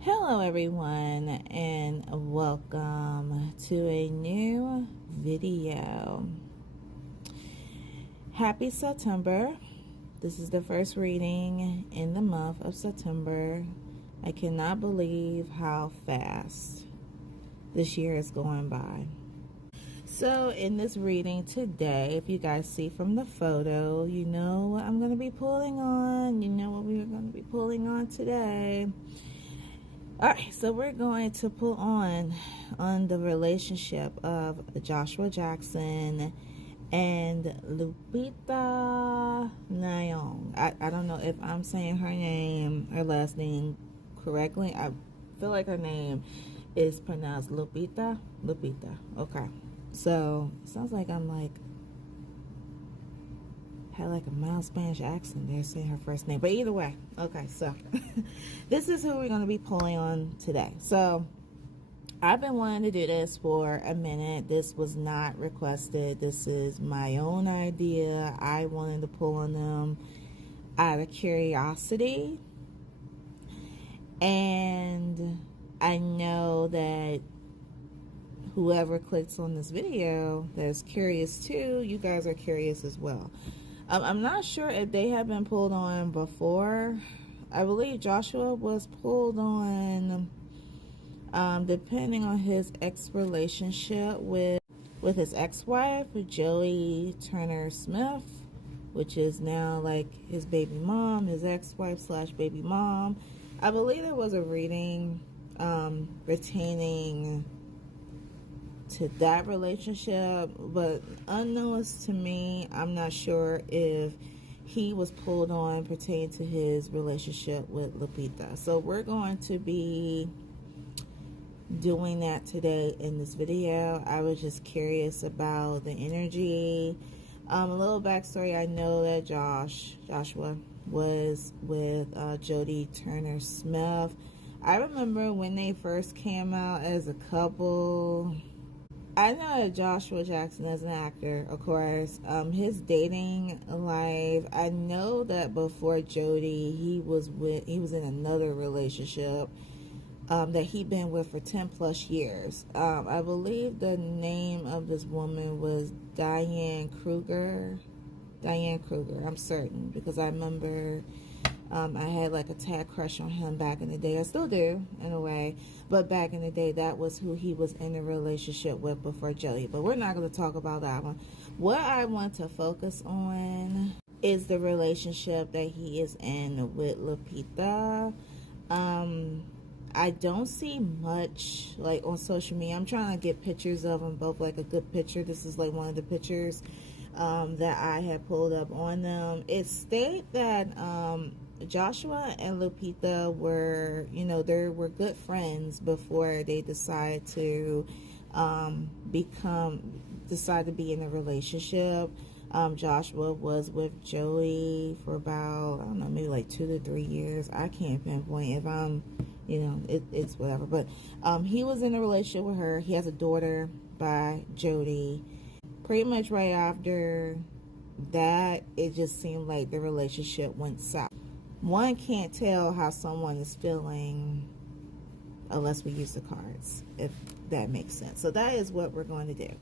Hello everyone, and welcome to a new video. Happy September. This is the first reading in the month of September. I cannot believe how fast this year is going by. So in this reading today, if you guys see from the photo, you know what I'm going to be pulling on. You know what we're going to be pulling on today. Alright, so we're going to pull on the relationship of Joshuajackson and Lupita Nyong'o. I don't know if I'm saying her last name correctly. I feel like her name is pronounced Lupita. Okay. So, it sounds like I'm had like a mild Spanish accent there saying her first name, but either way. Okay, so this is who we're going to be pulling on today. So I've been wanting to do this for a minute. This was not requested. This is my own idea. I wanted to pull on them out of curiosity, and I know that whoever clicks on this video that's curious too, you guys are curious as well. I'm not sure if they have been pulled on before. I believe Joshua was pulled on depending on his relationship with his ex-wife, Jodie Turner Smith, which is now like his baby mom, his ex-wife / baby mom. I believe there was a reading pertaining to that relationship, but unknowns to me, I'm not sure if he was pulled on pertaining to his relationship with Lupita. So we're going to be doing that today in this video. I was just curious about the energy. A little backstory. I know that Joshua was with Jodie Turner Smith. I remember when they first came out as a couple. I know that Joshuajackson as an actor, of course, his dating life, I know that before Jodie, he was in another relationship that he'd been with for 10 plus years. I believe the name of this woman was Diane Kruger, I'm certain, because I remember I had like a tad crush on him back in the day. I still do, in a way. But back in the day, that was who he was in a relationship with before Jodie. But we're not going to talk about that one. What I want to focus on is the relationship that he is in with Lupita. I don't see much like on social media. I'm trying to get pictures of them both, like a good picture. This is like one of the pictures that I had pulled up on them. It stated that Joshua and Lupita were, they were good friends before they decided to decide to be in a relationship. Joshua was with Joey for about, I don't know, maybe like 2 to 3 years. I can't pinpoint if I'm, it's whatever. But he was in a relationship with her. He has a daughter by Jodie. Pretty much right after that, it just seemed like the relationship went south. One can't tell how someone is feeling unless we use the cards, if that makes sense. So that is what we're going to do.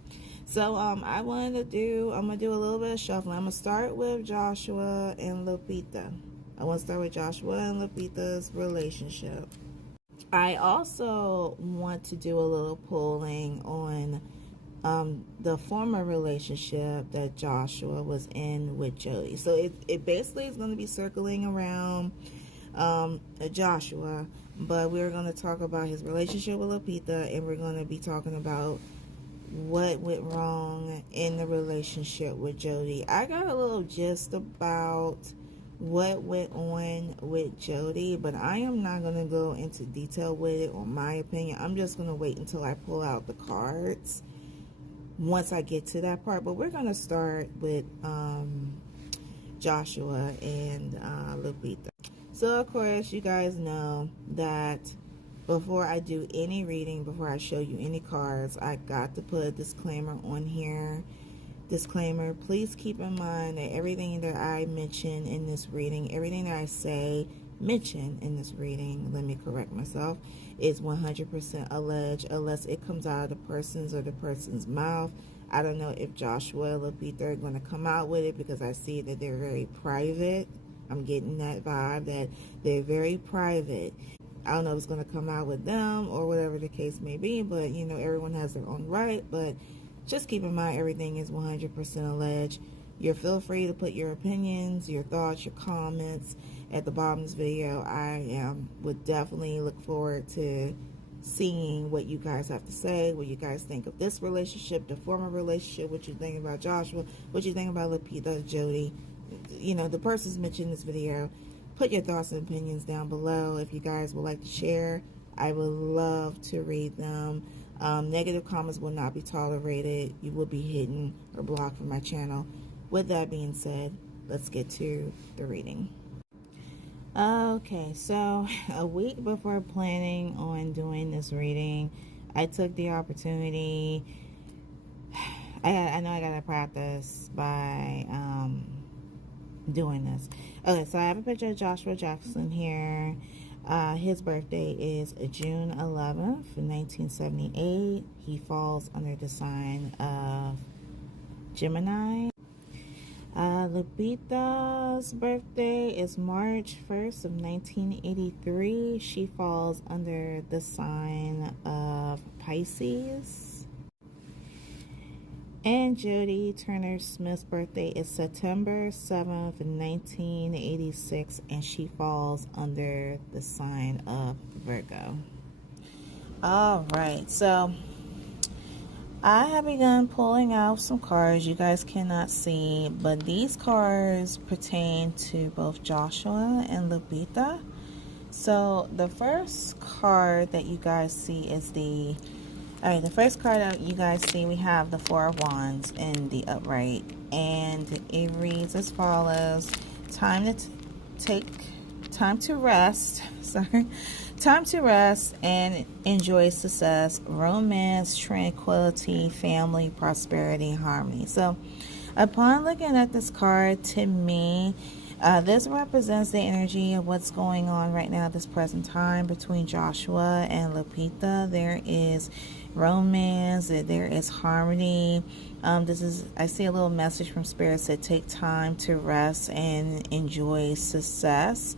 So I'm going to do a little bit of shuffling. I'm going to start with Joshua and Lupita. I want to start with Joshua and Lupita's relationship. I also want to do a little pulling on the former relationship that Joshua was in with Jodie. So it basically is going to be circling around Joshua, but we're going to talk about his relationship with Lupita, and we're going to be talking about what went wrong in the relationship with Jodie. I got a little gist about what went on with Jodie, but I am not going to go into detail with it, or my opinion. I'm just going to wait until I pull out the cards once I get to that part. But we're going to start with Joshua and Lupita. So of course you guys know that before I do any reading, before I show you any cards, I got to put a disclaimer on here. Disclaimer, please keep in mind that everything that I mention in this reading, everything that I say mentioned in this reading, let me correct myself, is 100% alleged unless it comes out of the person's mouth. I don't know if Joshua and Lupita are going to come out with it because I see that they're very private. I'm getting that vibe that they're very private. I don't know if it's going to come out with them or whatever the case may be, but you know, everyone has their own right. But just keep in mind, everything is 100% alleged. You feel free to put your opinions, your thoughts, your comments at the bottom of this video. I would definitely look forward to seeing what you guys have to say, what you guys think of this relationship, the former relationship, what you think about Joshua, what you think about Lupita, Jodie, you know, the persons mentioned in this video. Put your thoughts and opinions down below. If you guys would like to share, I would love to read them. Negative comments will not be tolerated. You will be hidden or blocked from my channel. With that being said, let's get to the reading. Okay, so a week before planning on doing this reading, I took the opportunity. I know I gotta practice by doing this. Okay, so I have a picture of Joshuajackson here. His birthday is June 11th, 1978. He falls under the sign of Gemini. Lupita's birthday is March 1st of 1983. She falls under the sign of Pisces. And Jodie Turner Smith's birthday is September 7th, 1986, and she falls under the sign of Virgo. All right, so I have begun pulling out some cards. You guys cannot see, but these cards pertain to both Joshua and Lupita. So the first card that you guys see is the first card that you guys see, we have the Four of Wands in the upright, and it reads as follows: time to rest. Sorry. Time to rest and enjoy success, romance, tranquility, family, prosperity, harmony. So upon looking at this card, to me, this represents the energy of what's going on right now at this present time between Joshua and Lupita. There is romance, there is harmony. I see a little message from Spirit that take time to rest and enjoy success.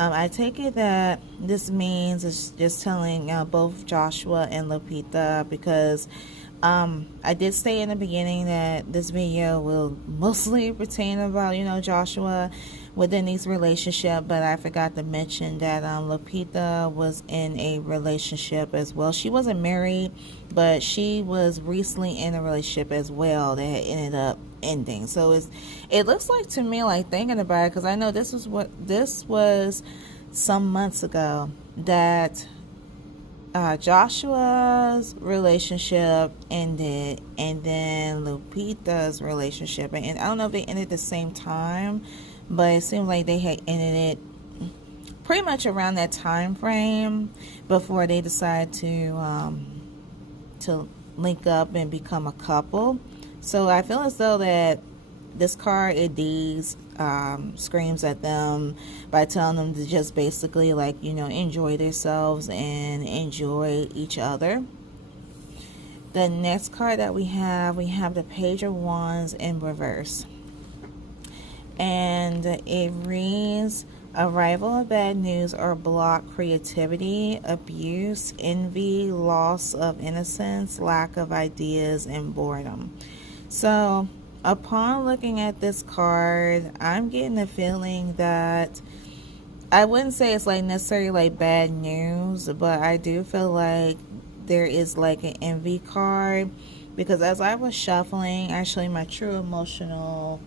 I take it that this means it's just telling both Joshua and Lupita, because I did say in the beginning that this video will mostly pertain about, you know, Joshua within these relationships, but I forgot to mention that Lupita was in a relationship as well. She wasn't married, but she was recently in a relationship as well that had ended up ending. So it looks like to me, like thinking about it, because I know this was some months ago that Joshua's relationship ended, and then Lupita's relationship, and I don't know if they ended at the same time, but it seems like they had ended it pretty much around that time frame before they decided to link up and become a couple. So I feel as though that this card, screams at them by telling them to just basically, like, you know, enjoy themselves and enjoy each other. The next card that we have the Page of Wands in reverse, and it reads: arrival of bad news or blocked creativity, abuse, envy, loss of innocence, lack of ideas, and boredom. So upon looking at this card, I'm getting the feeling that I wouldn't say it's like necessarily like bad news, but I do feel like there is like an envy card, because as I was shuffling, actually my True Emotional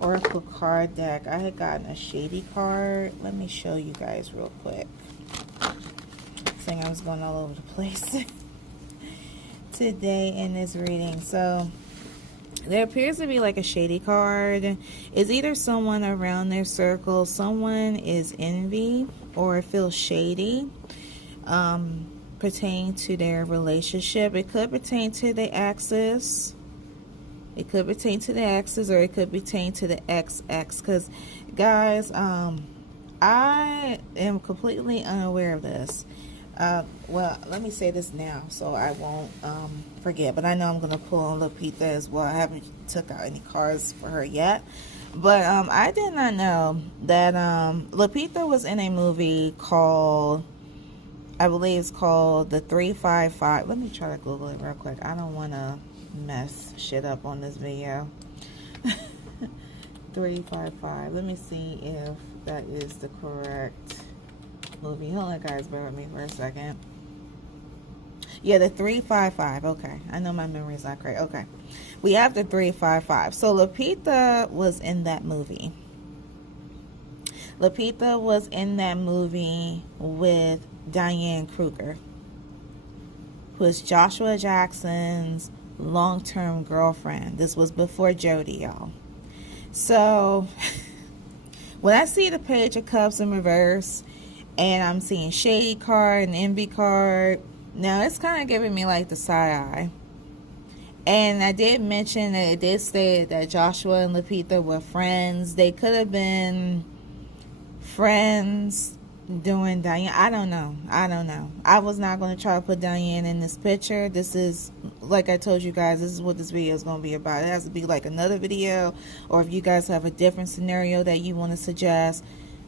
Oracle card deck, I had gotten a shady card. Let me show you guys real quick. Saying I was going all over the place today in this reading. So there appears to be like a shady card. It's either someone around their circle, someone is envy, or it feels shady pertaining to their relationship. It could pertain to the exes. It could pertain to the exes, or it could pertain to the XX. Because guys, I am completely unaware of this. Well, let me say this now so I won't forget. But I know I'm going to pull on Lupita as well. I haven't took out any cards for her yet. But I did not know that Lupita was in a movie called, I believe it's called The 355. Let me try to Google it real quick. I don't want to mess shit up on this video. 355. Let me see if that is the correct movie. Hold on, guys. Bear with me for a second. Yeah, the 355. Okay. I know my memory is not correct. Okay. We have the 355. So Lupita was in that movie. Lupita was in that movie with Diane Kruger, who is Joshuajackson's long-term girlfriend. This was before Jodie, y'all. So when I see the Page of Cups in reverse and I'm seeing Shade card and Envy card, now it's kind of giving me like the side eye. And I did mention that it did say that Joshua and Lupita were friends. They could have been friends doing Diane. I don't know. I was not going to try to put Diane in this picture. This is, like I told you guys, this is what this video is going to be about. It has to be like another video, or if you guys have a different scenario that you want to suggest,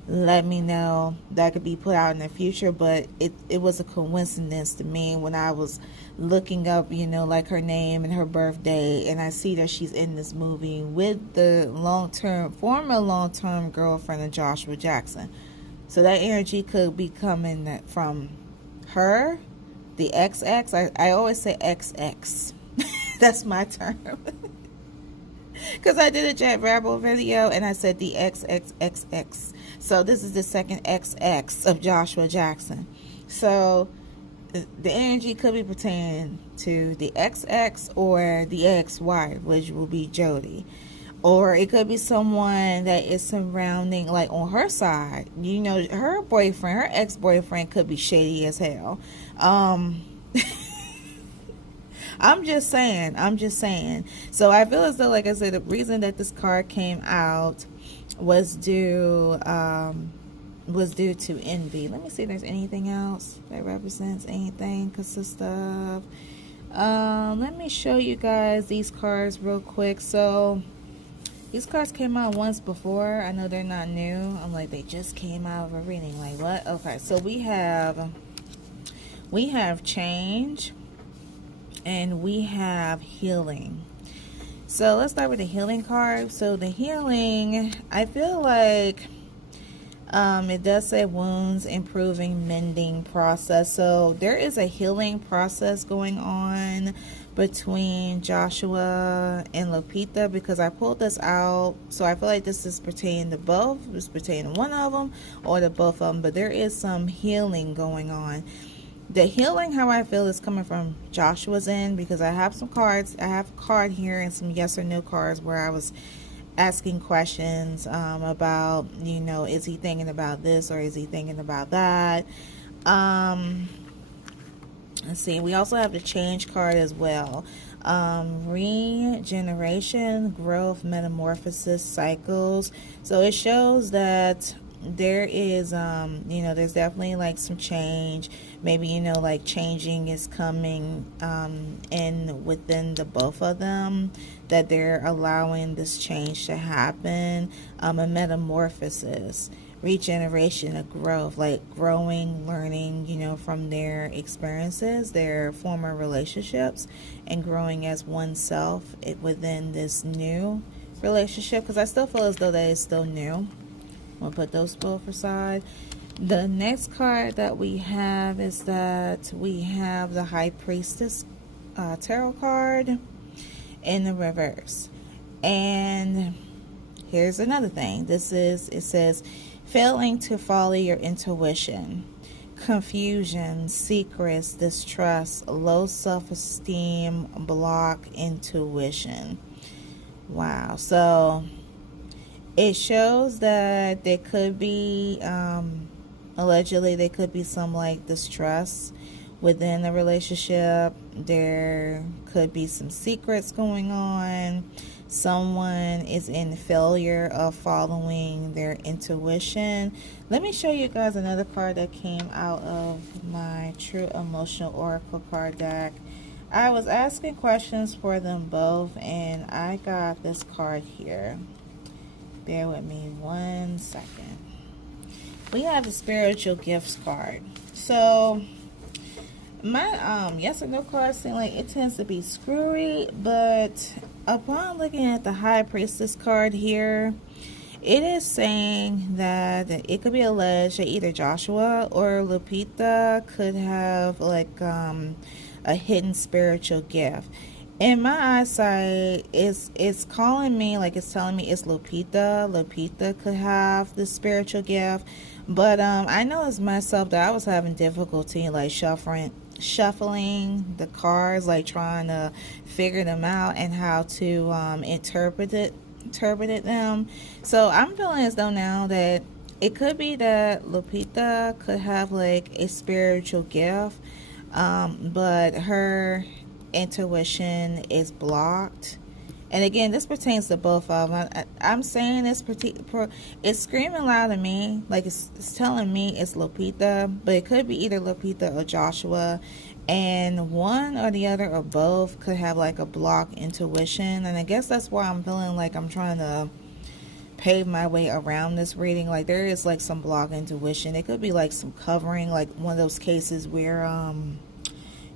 let me know. That could be put out in the future. But it was a coincidence to me when I was looking up, you know, like her name and her birthday, and I see that she's in this movie with the former long-term girlfriend of Joshuajackson. So that energy could be coming from her, the XX. I always say XX. That's my term. Because I did a Jet Rebel video and I said the XXXX. So this is the second XX of Joshuajackson. So the energy could be pertaining to the XX or the XY, which will be Jodie. Or it could be someone that is surrounding, like on her side. You know, her boyfriend, her ex-boyfriend could be shady as hell. I'm just saying. So I feel as though, like I said, the reason that this card came out was due to envy. Let me see if there's anything else that represents anything consists of. Let me show you guys these cards real quick. So these cards came out once before. I know they're not new. I'm like, they just came out of a reading. Like, what? Okay, so we have change and we have healing. So let's start with the healing card. So the healing, I feel like it does say wounds, improving, mending process. So there is a healing process going on between Joshua and Lupita, because I pulled this out. So I feel like this is pertaining to both. It's pertaining to one of them or to both of them. But there is some healing going on. The healing, how I feel, is coming from Joshua's end, because I have some cards. I have a card here and some yes or no cards where I was asking questions about, you know, is he thinking about this or is he thinking about that? Let's see. We also have the change card as well. Regeneration, growth, metamorphosis, cycles. So it shows that there is, you know, there's definitely like some change. Maybe, you know, like changing is coming in within the both of them, that they're allowing this change to happen. A metamorphosis, regeneration, a growth, like growing, learning, you know, from their experiences, their former relationships, and growing as oneself within this new relationship, because I still feel as though that is still new. We'll put those both aside. The next card that we have is that we have the High Priestess tarot card in the reverse. And here's another thing. It says, failing to follow your intuition, confusion, secrets, distrust, low self-esteem, block intuition. Wow. So it shows that there could be, allegedly, there could be some like distrust within the relationship. There could be some secrets going on. someone is in failure of following their intuition. Let me show you guys another card that came out of my True Emotional Oracle card deck. I was asking questions for them both, and I got this card here. Bear with me 1 second. We have the Spiritual Gifts card. So my yes or no card seem like it tends to be screwy, but upon looking at the High Priestess card here, it is saying that it could be alleged that either Joshua or Lupita could have like a hidden spiritual gift. In my eyesight, it's calling me, like it's telling me it's Lupita. Lupita could have the spiritual gift, but I know as myself that I was having difficulty like shuffling the cards, like trying to figure them out and how to interpret them. So I'm feeling as though now that it could be that Lupita could have like a spiritual gift, but her intuition is blocked. And again, this pertains to both of them. I'm saying this it's screaming loud to me, like it's telling me it's Lupita, but it could be either Lupita or Joshua, and one or the other or both could have like a blocked intuition. And I guess that's why I'm feeling like I'm trying to pave my way around this reading. Like there is like some blocked intuition. It could be like some covering, like one of those cases where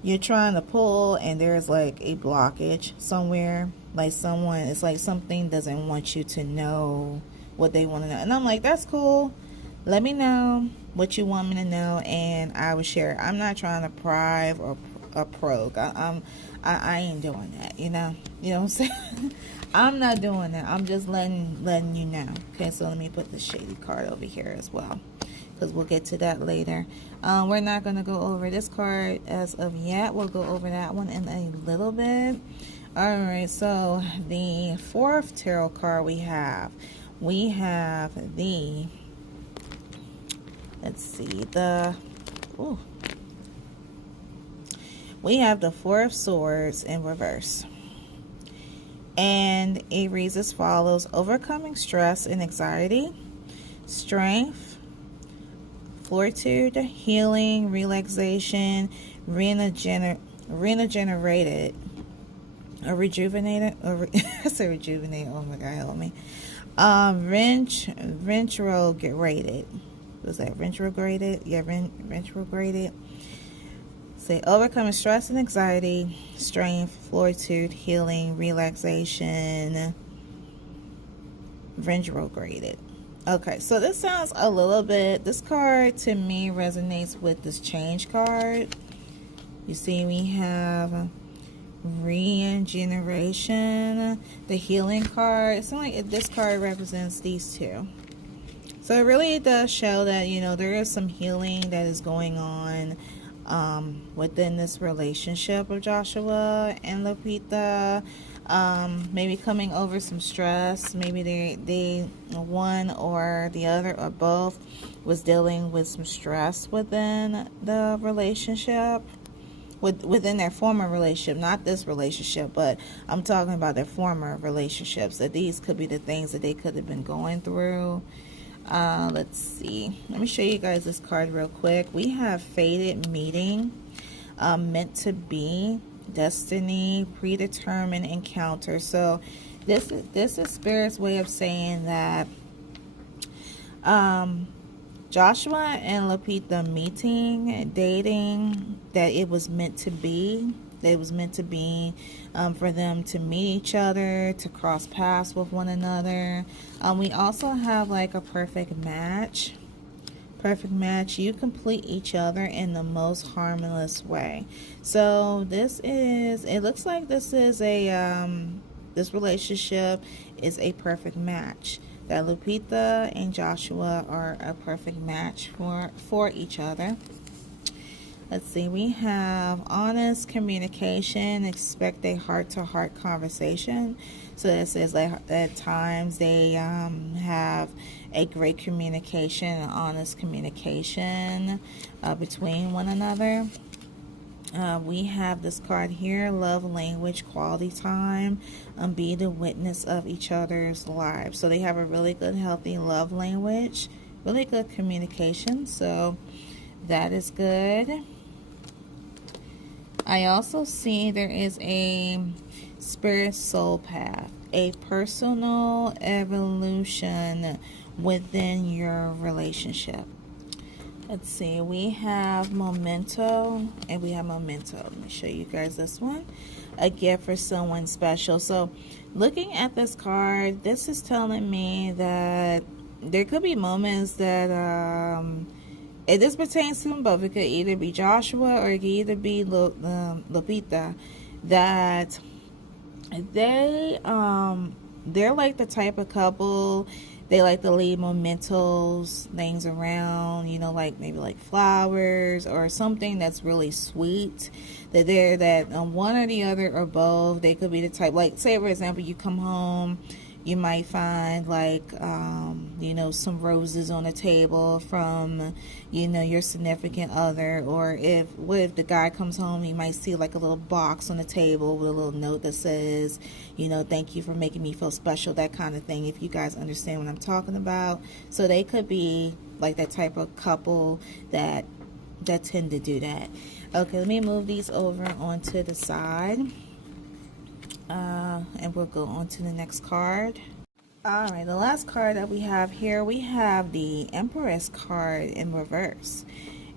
you're trying to pull and there's like a blockage somewhere, like someone, it's like something doesn't want you to know what they want to know. And I'm like, that's cool, let me know what you want me to know and I will share. I'm not trying to pry or probe. I ain't doing that, you know what I'm saying. I'm not doing that. I'm just letting you know. Okay, so let me put the shady card over here as well, because we'll get to that later. We're not going to go over this card as of yet. We'll go over that one in a little bit. Alright, so the fourth tarot card we have the, let's see, we have the Four of Swords in reverse. And it reads as follows: overcoming stress and anxiety, strength, fortitude, healing, relaxation, rejuvenated, or rejuvenated, or I said rejuvenated, oh my god, help me. Retrograded. Was that retrograded? Yeah, retrograded. Say overcoming stress and anxiety, strength, fortitude, healing, relaxation, retrograded. Okay, so this sounds a little bit, this card to me resonates with this change card. You see we have regeneration, the healing card. It seems like this card represents these two. So it really does show that, you know, there is some healing that is going on within this relationship of Joshua and Lupita. Maybe coming over some stress. Maybe they one or the other or both was dealing with some stress within the relationship, within their former relationship, not this relationship, but I'm talking about their former relationships. That these could be the things that they could have been going through. Let's see, let me show you guys this card real quick. We have fated meeting, meant to be, destiny, predetermined encounter. So this is Spirit's way of saying that Joshua and Lupita meeting, dating, that it was meant to be. It was meant to be for them to meet each other, to cross paths with one another. We also have like a perfect match. Perfect match. You complete each other in the most harmless way. So this is, it looks like this is a, this relationship is a perfect match. That Lupita and Joshua are a perfect match for each other. Let's see, we have honest communication, expect a heart-to-heart conversation. So it says that at times they have a great communication and honest communication between one another. We have this card here, love language, quality time, be the witness of each other's lives. So they have a really good, healthy love language, really good communication. So that is good. I also see there is a spirit soul path, a personal evolution within your relationship. Let's see, we have memento and we have memento. Let me show you guys this one. A gift for someone special. So looking at this card, this is telling me that there could be moments that this pertains to them both. It could either be Joshua or it could either be Lupita, that they're like the type of couple, they like to leave mementos, things around, you know, like maybe like flowers or something that's really sweet. That one or the other or both. They could be the type, like say for example, you come home, you might find like you know, some roses on the table from, you know, your significant other. Or what if the guy comes home, you might see like a little box on the table with a little note that says, you know, thank you for making me feel special, that kind of thing, if you guys understand what I'm talking about. So they could be like that type of couple that tend to do that. Okay, let me move these over onto the side. And we'll go on to the next card. Alright, the last card that we have here, we have the Empress card in reverse.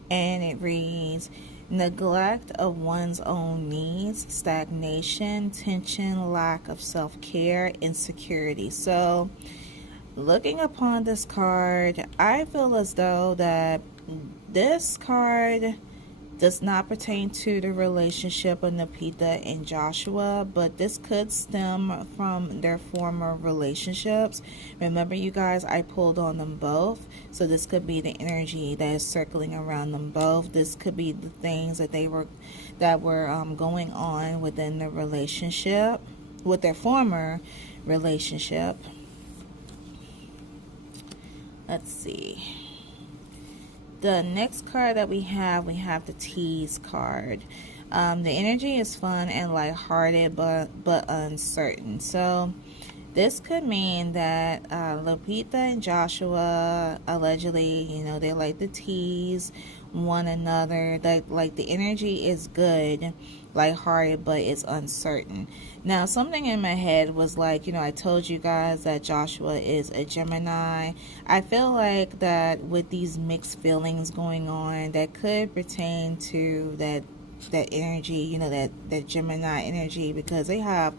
And it reads, neglect of one's own needs, stagnation, tension, lack of self-care, insecurity. So, looking upon this card, I feel as though that this card does not pertain to the relationship of Lupita and Joshua, but this could stem from their former relationships. Remember, you guys, I pulled on them both, so this could be the energy that is circling around them both. This could be the things that were going on within the relationship, with their former relationship. Let's see. The next card that we have the Tease card. The energy is fun and lighthearted, but uncertain. So this could mean that Lupita and Joshua allegedly, you know, they like to tease one another. Like the energy is good, lighthearted, but it's uncertain. Now, something in my head was like, you know, I told you guys that Joshua is a Gemini. I feel like that with these mixed feelings going on, that could pertain to that energy, you know, that Gemini energy, because they have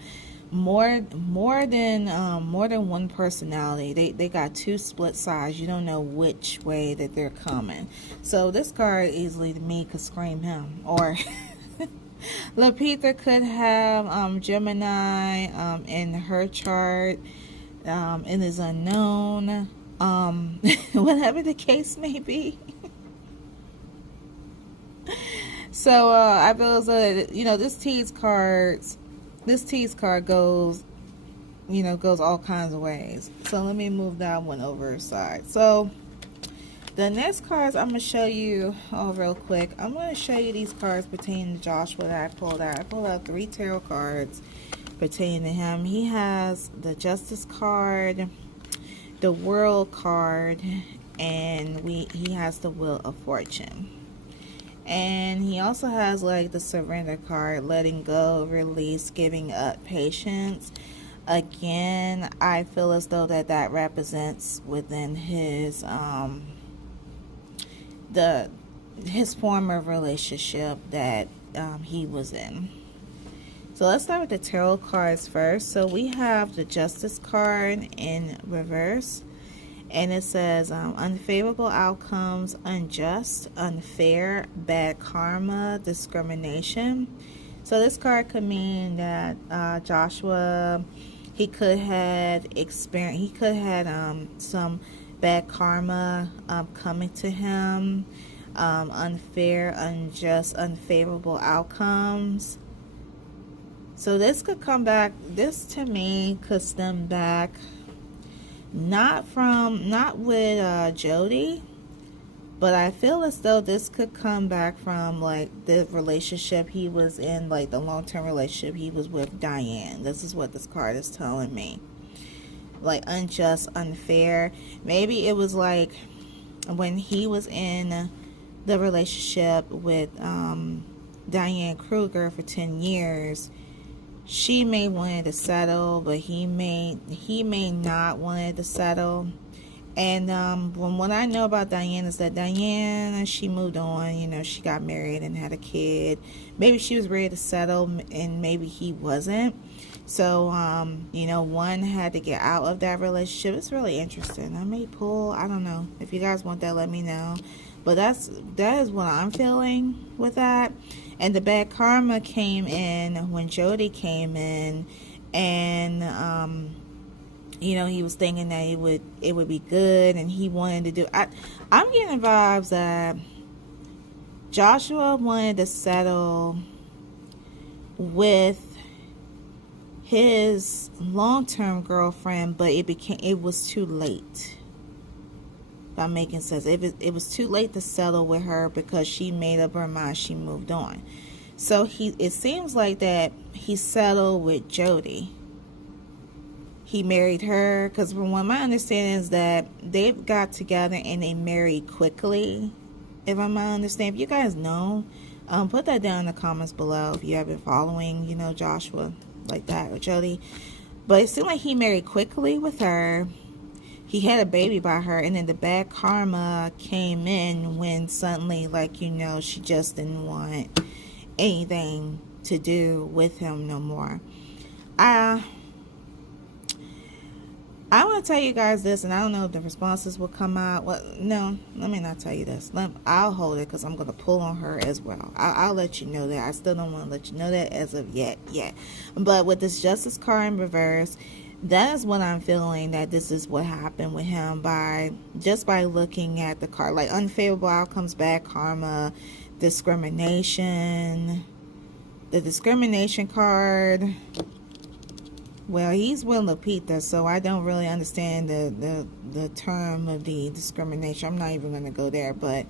more than one personality. They got two split sides. You don't know which way that they're coming. So this card easily to me could scream him, or Lupita could have Gemini in her chart. It is unknown. Whatever the case may be. So I feel as though, you know, this tease card goes, you know, goes all kinds of ways. So let me move that one over aside. So the next cards I'm going to show you real quick. I'm going to show you these cards pertaining to Joshua that I pulled out. I pulled out 3 tarot cards pertaining to him. He has the Justice card, the World card, and he has the Wheel of Fortune. And he also has like the Surrender card, letting go, release, giving up, patience. Again, I feel as though that represents within his his former relationship that he was in. So let's start with the tarot cards first. So we have the Justice card in reverse, and it says unfavorable outcomes, unjust, unfair, bad karma, discrimination. So this card could mean that Joshua, he could have some bad karma coming to him, unfair, unjust, unfavorable outcomes. So this could come back, this to me could stem back not with Jodie, But I feel as though this could come back from like the relationship he was in, like the long-term relationship he was with Diane. This is what this card is telling me. Like unjust, unfair. Maybe it was like when he was in the relationship with Diane Kruger for 10 years. She may wanted to settle, but he may not wanted to settle. And from what I know about Diane is that Diane, she moved on. You know, she got married and had a kid. Maybe she was ready to settle, and maybe he wasn't. So, you know, one had to get out of that relationship. It's really interesting. I may pull, I don't know. If you guys want that, let me know. But that is what I'm feeling with that. And the bad karma came in when Jodie came in, and you know, he was thinking that it would be good, and he wanted to do. I'm getting vibes that Joshua wanted to settle with his long-term girlfriend, but it was too late. If I'm making sense, it was too late to settle with her because she made up her mind. She moved on. So it seems like that he settled with Jodie. He married her because from what my understanding is that they've got together and they married quickly. If I'm not understanding, if you guys know, put that down in the comments below if you have been following, you know, Joshua like that or Jodie. But it seemed like he married quickly with her. He had a baby by her, and then the bad karma came in when suddenly, like, you know, she just didn't want anything to do with him no more. I want to tell you guys this, and I don't know if the responses will come out. Well, no, let me not tell you this. I'll hold it because I'm going to pull on her as well. I'll let you know that. I still don't want to let you know that as of yet. But with this Justice card in reverse, that is what I'm feeling, that this is what happened with him just by looking at the card. Like unfavorable outcomes, bad karma, discrimination. The discrimination card, well, he's with Lupita, so I don't really understand the term of the discrimination. I'm not even going to go there, but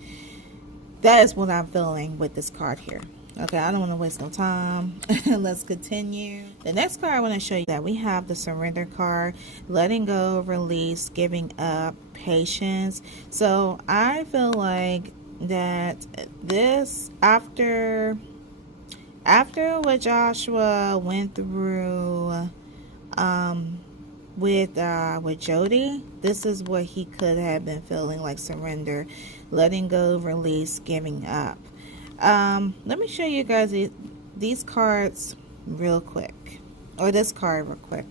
that is what I'm feeling with this card here. Okay, I don't want to waste no time. Let's continue. The next card I want to show you, that we have the surrender card, letting go, release, giving up, patience. So I feel like that this, after what Joshua went through with Jodie, this is what he could have been feeling, like surrender, letting go, release, giving up. Let me show you guys these cards real quick, or this card real quick.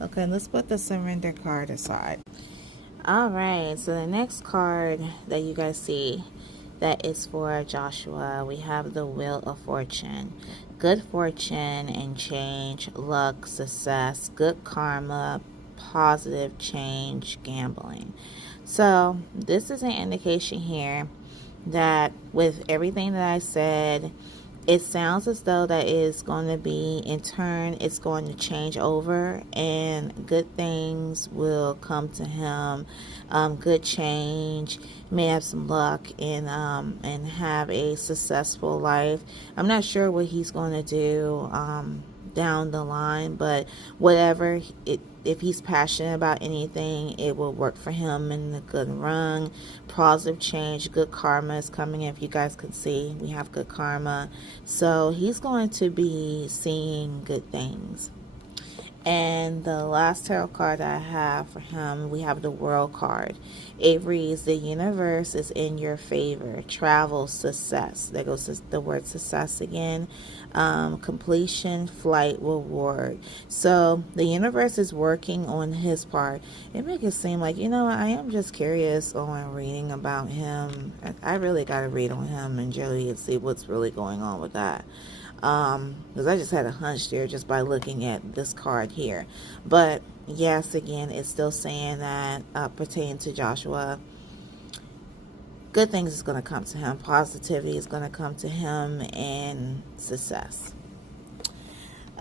Okay, let's put the surrender card aside. All right, so the next card that you guys see that is for Joshua, we have the Wheel of Fortune. Good fortune and change, luck, success, good karma, positive change, gambling. So this is an indication here that with everything that I said, it sounds as though that is going to be, in turn, it's going to change over, and good things will come to him. Good change. He may have some luck and have a successful life. I'm not sure what he's going to do down the line, but whatever, if he's passionate about anything, it will work for him in the good run. Positive change, good karma is coming in. If you guys can see, we have good karma, so he's going to be seeing good things. And the last tarot card I have for him, we have the World card. It reads, the universe is in your favor. Travel, success. There goes the word success again. Completion, flight, reward. So the universe is working on his part. It makes it seem like, you know, I am just curious on reading about him. I really got to read on him and Jodie and see what's really going on with that. Because I just had a hunch there just by looking at this card here. But yes, again, it's still saying that pertaining to Joshua, good things is going to come to him. Positivity is going to come to him, and success.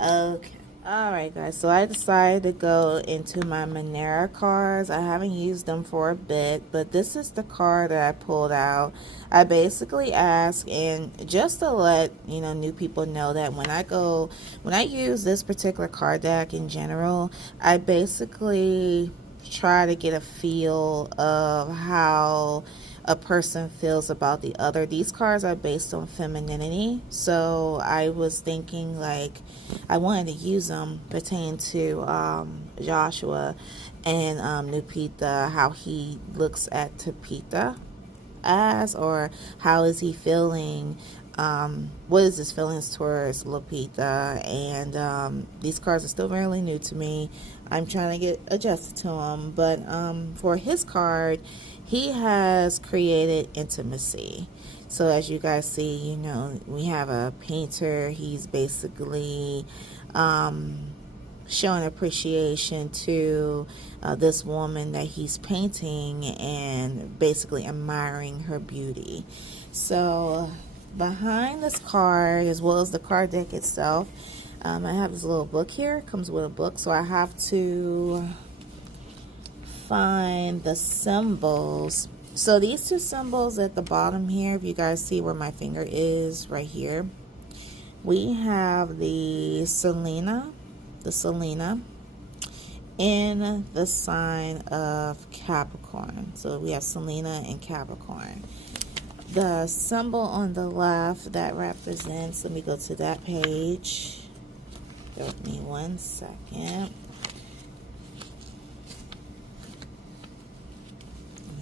Okay. Alright guys, so I decided to go into my Manera cards. I haven't used them for a bit, but this is the card that I pulled out. I basically asked, and just to let new people know, that when I use this particular card deck in general, I basically try to get a feel of how a person feels about the other. These cards are based on femininity, so I was thinking like I wanted to use them pertaining to Joshua and Lupita, how he looks at Lupita as, or how is he feeling, what is his feelings towards Lupita. And these cards are still really new to me. I'm trying to get adjusted to them, but for his card, he has created intimacy. So as you guys see, we have a painter. He's basically showing appreciation to this woman that he's painting and basically admiring her beauty. So behind this card, as well as the card deck itself, I have this little book here. It comes with a book, so I have to find the symbols. So these two symbols at the bottom here, if you guys see where my finger is right here, we have the Selena in the sign of Capricorn. So we have Selena and Capricorn. The symbol on the left that represents, let me go to that page. Bear with me 1 second.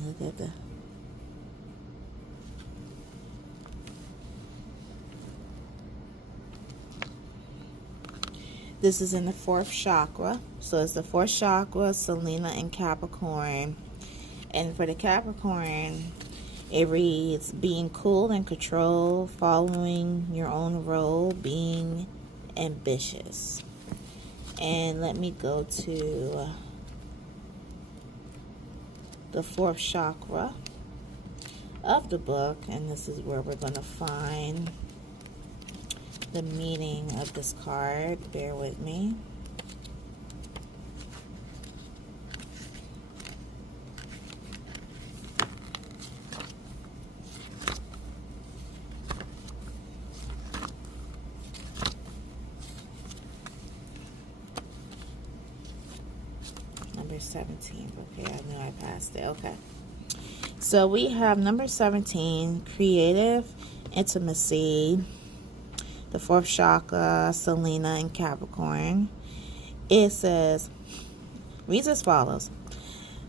Look at the this is in the 4th chakra. So it's the 4th chakra, Selena and Capricorn. And for the Capricorn, it reads, being cool and control, following your own role, being ambitious. And let me go to the 4th chakra of the book, and this is where we're going to find the meaning of this card. Bear with me. Number 17. Okay, I knew I passed it. Okay. So we have number 17, creative intimacy, the 4th chakra, Selena and Capricorn. It says, reads as follows.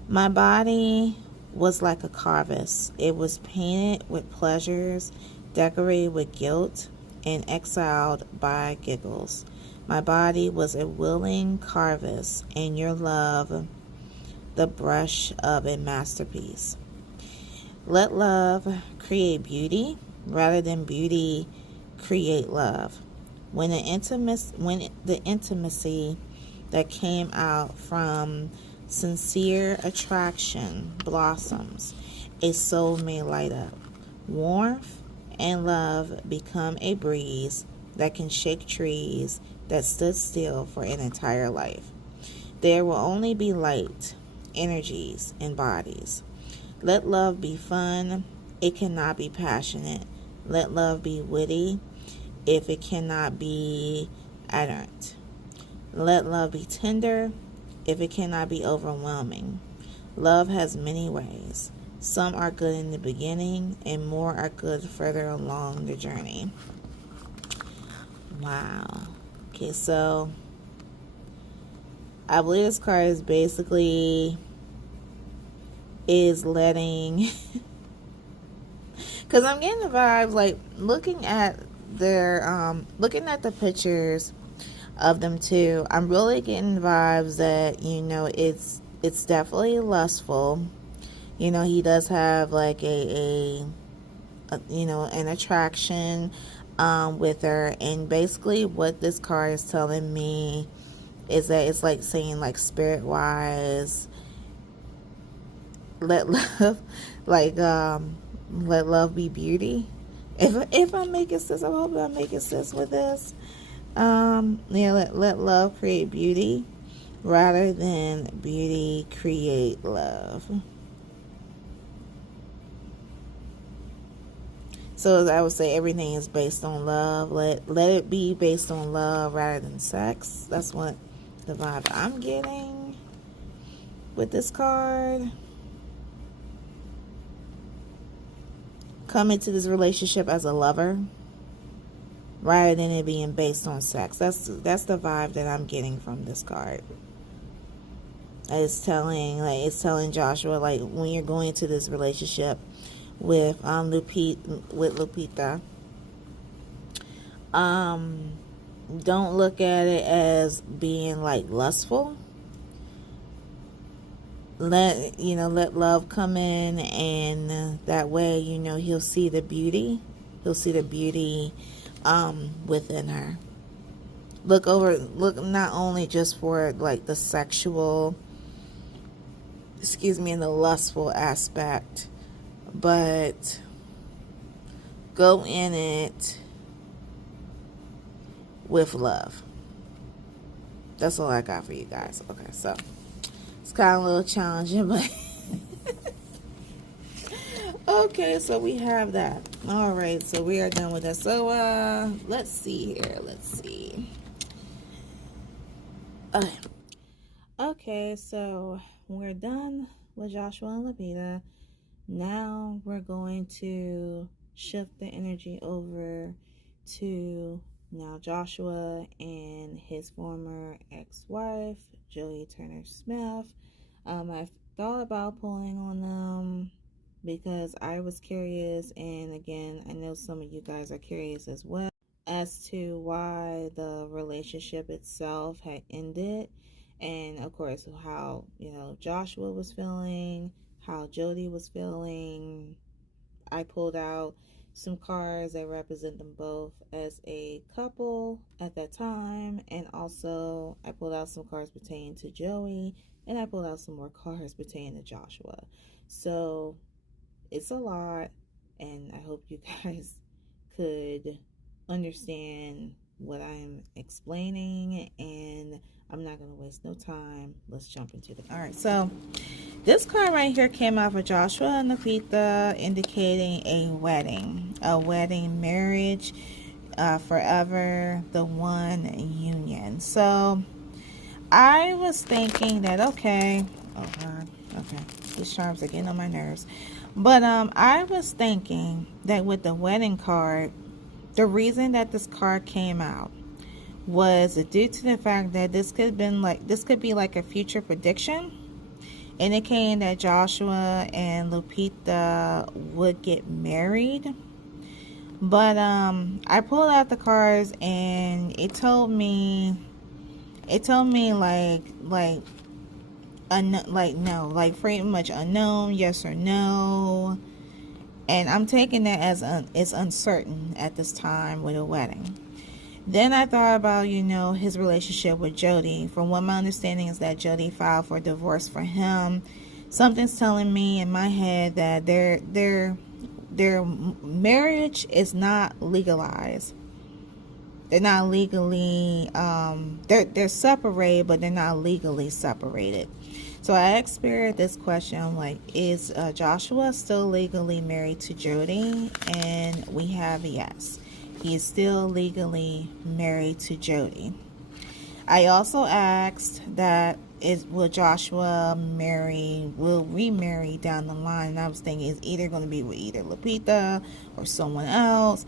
My body was like a canvas. It was painted with pleasures, decorated with guilt, and exiled by giggles. My body was a willing canvas, and your love, the brush of a masterpiece. Let love create beauty rather than beauty create love. When the intimacy that came out from sincere attraction blossoms, a soul may light up. Warmth and love become a breeze that can shake trees that stood still for an entire life. There will only be light, energies, and bodies. Let love be fun. It cannot be passionate. Let love be witty. If it cannot be adherent. Let love be tender. If it cannot be overwhelming. Love has many ways. Some are good in the beginning, and more are good further along the journey. Wow. Okay, so I believe this card is basically letting because I'm getting the vibes, like looking at the pictures of them too, I'm really getting vibes that it's definitely lustful. He does have like an attraction with her, and basically what this card is telling me is that it's like saying, like, spirit wise, let love let love be beauty. If I'm making sense, I'm hoping I'm making sense with this. Yeah, let love create beauty rather than beauty create love. So I would say everything is based on love. Let it be based on love rather than sex. That's what the vibe I'm getting with this card. Come into this relationship as a lover rather than it being based on sex. That's the vibe that I'm getting from this card. It's telling Joshua, like, when you're going into this relationship with Lupita, don't look at it as being like lustful. Let love come in, and that way, he'll see the beauty. He'll see the beauty within her. Look not only just for like the sexual, and the lustful aspect, but go in it with love. That's all I got for you guys. Okay, so it's kind of a little challenging, but okay, so we have that. All right, so we are done with that. So let's see here. Let's see. Okay, so we're done with Joshua and Lupita. Now we're going to shift the energy over to now Joshua and his former ex-wife, Jodie Turner Smith. I've thought about pulling on them because I was curious, and again, I know some of you guys are curious as well, as to why the relationship itself had ended, and of course how Joshua was feeling, how Jodie was feeling. I pulled out some cards that represent them both as a couple at that time, and also I pulled out some cards pertaining to Joey, and I pulled out some more cards pertaining to Joshua. So it's a lot, and I hope you guys could understand what I'm explaining, and I'm not going to waste no time. Let's jump into it. All right, so this card right here came out for Joshua and Lupita, indicating a wedding, marriage, forever, the one union. So I was thinking that, okay, oh God, okay, these charms are getting on my nerves. But I was thinking that with the wedding card, the reason that this card came out was due to the fact that this could be like a future prediction, indicating that Joshua and Lupita would get married. But I pulled out the cards, and it told me no, like pretty much unknown, yes or no. And I'm taking that as it's uncertain at this time with a wedding. Then I thought about, his relationship with Jodie. From what my understanding is that Jodie filed for divorce for him. Something's telling me in my head that their marriage is not legalized. They're not legally, they're separated, but they're not legally separated. So I asked Spirit this question. I'm like, is Joshua still legally married to Jodie? And we have a yes. He is still legally married to Jodie. I also asked that will Joshua remarry down the line? And I was thinking it's either going to be with either Lupita or someone else.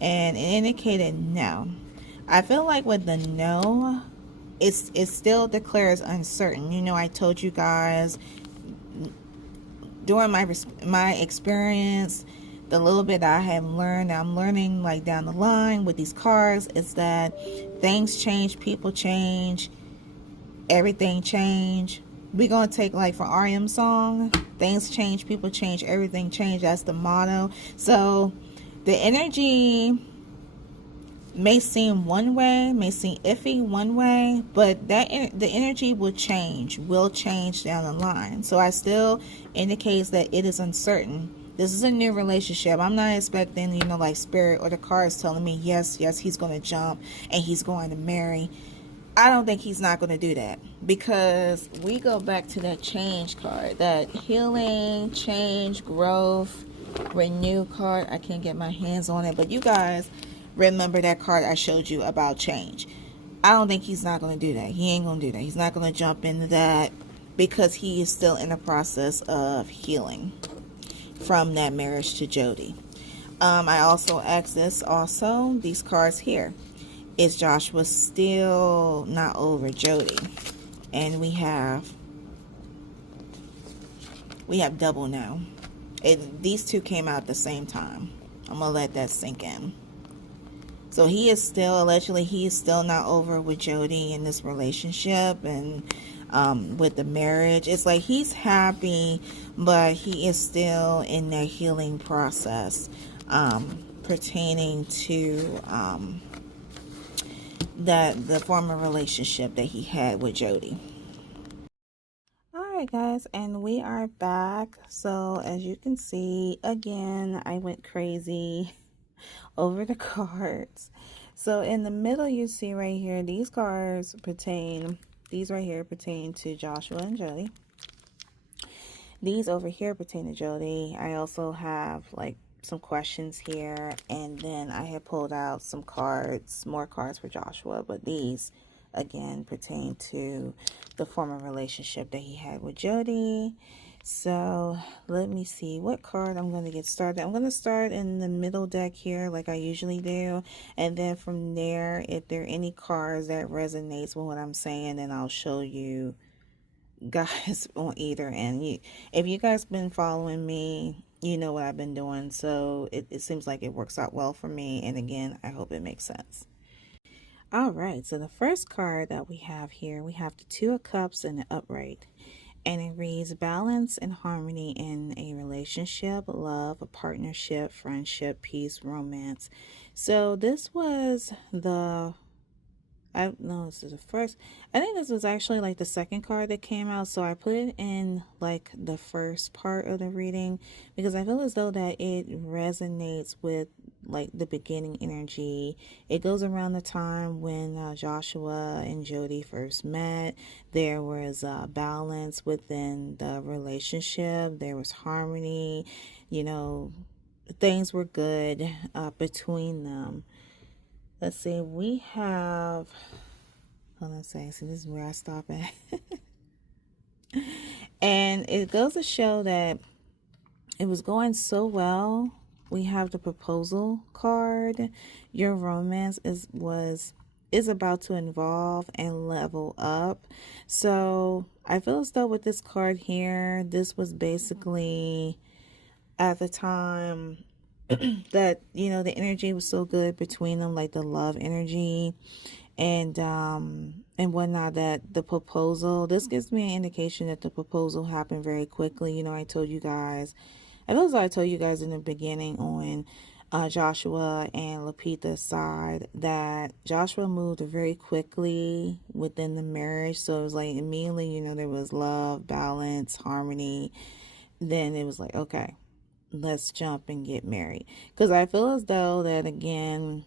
And it indicated no. I feel like with the no, it still declares uncertain. I told you guys during my experience, the little bit I have learned, I'm learning like down the line with these cards, is that things change, people change, everything change. We're going to take like for REM's song, things change, people change, everything change. That's the motto. So the energy may seem one way, may seem iffy one way, but the energy will change down the line. So I still indicates that it is uncertain This is a new relationship. I'm not expecting, you know, like spirit or the cards telling me, yes, he's going to jump and he's going to marry. I don't think he's not going to do that, because we go back to that change card, that healing, change, growth, renew card. I can't get my hands on it, but you guys remember that card I showed you about change. I don't think he's not going to do that. He ain't going to do that. He's not going to jump into that, because he is still in the process of healing from that marriage to Jodie. I also asked this also, these cards here. Is Joshua still not over Jodie? And we have double no. These two came out at the same time. I'm going to let that sink in. So he is still, allegedly, he is still not over with Jodie in this relationship and with the marriage. It's like he's happy, but he is still in their healing process pertaining to the former relationship that he had with Jodie. Alright guys, and we are back. So as you can see, again, I went crazy over the cards. So in the middle, you see right here, these cards pertain, these right here pertain to Joshua and Jodie. These over here pertain to Jodie. I also have like some questions here, and then I have pulled out some cards, more cards for Joshua, but these again pertain to the former relationship that he had with Jodie. So let me see what card I'm going to get started. I'm going to start in the middle deck here like I usually do, and then from there, if there are any cards that resonates with what I'm saying, then I'll show you guys on either end. If you guys been following me, you know what I've been doing, so it seems like it works out well for me, and again, I hope it makes sense. All right, so the first card that we have here, we have the Two of Cups and the upright, and it reads balance and harmony in a relationship, love, a partnership, friendship, peace, romance. So this was the this is the first. I think this was actually like the second card that came out. So I put it in like the first part of the reading because I feel as though that it resonates with like the beginning energy. It goes around the time when Joshua and Jodie first met. There was balance within the relationship. There was harmony. You know, things were good between them. Let's see, we have, hold on a second, so this is where I stop at. And it goes to show that it was going so well. We have the proposal card. Your romance is about to evolve and level up. So I feel as though with this card here, this was basically at the time that, you know, the energy was so good between them, like the love energy and whatnot, that the proposal, this gives me an indication that the proposal happened very quickly. You know, I told you guys in the beginning on Joshua and Lupita's side that Joshua moved very quickly within the marriage. So it was like immediately, you know, there was love, balance, harmony. Then it was like, okay, let's jump and get married. Because I feel as though that, again,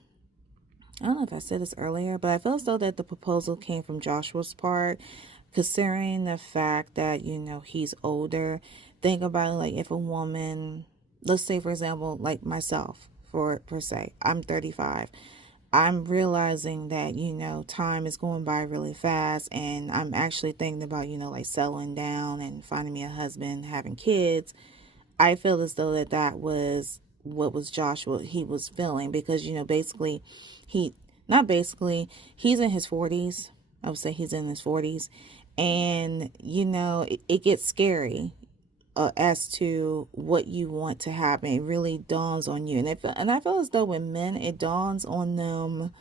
I don't know if I said this earlier, but I feel as though that the proposal came from Joshua's part, considering the fact that, you know, he's older. Think about it, like if a woman, let's say for example, like myself, per se, I'm 35. I'm realizing that, you know, time is going by really fast, and I'm actually thinking about, you know, like settling down and finding me a husband, having kids. I feel as though that was what was Joshua, he was feeling, because, you know, basically he's in his 40s. I would say he's in his 40s. And, you know, it gets scary as to what you want to happen. It really dawns on you. And I feel as though with men, it dawns on them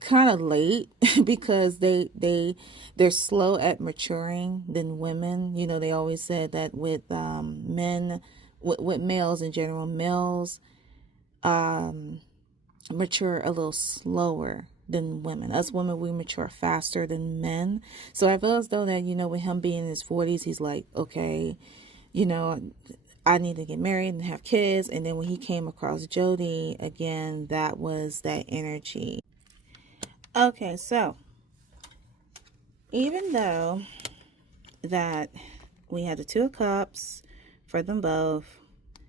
kind of late because they're slow at maturing than women. You know, they always said that with men, with males in general, males mature a little slower than women. Us women, we mature faster than men. So I feel as though that, you know, with him being in his 40s, he's like, okay, you know, I need to get married and have kids. And then when he came across Jodie, again, that was that energy. Okay, so even though that we had the Two of Cups for them both,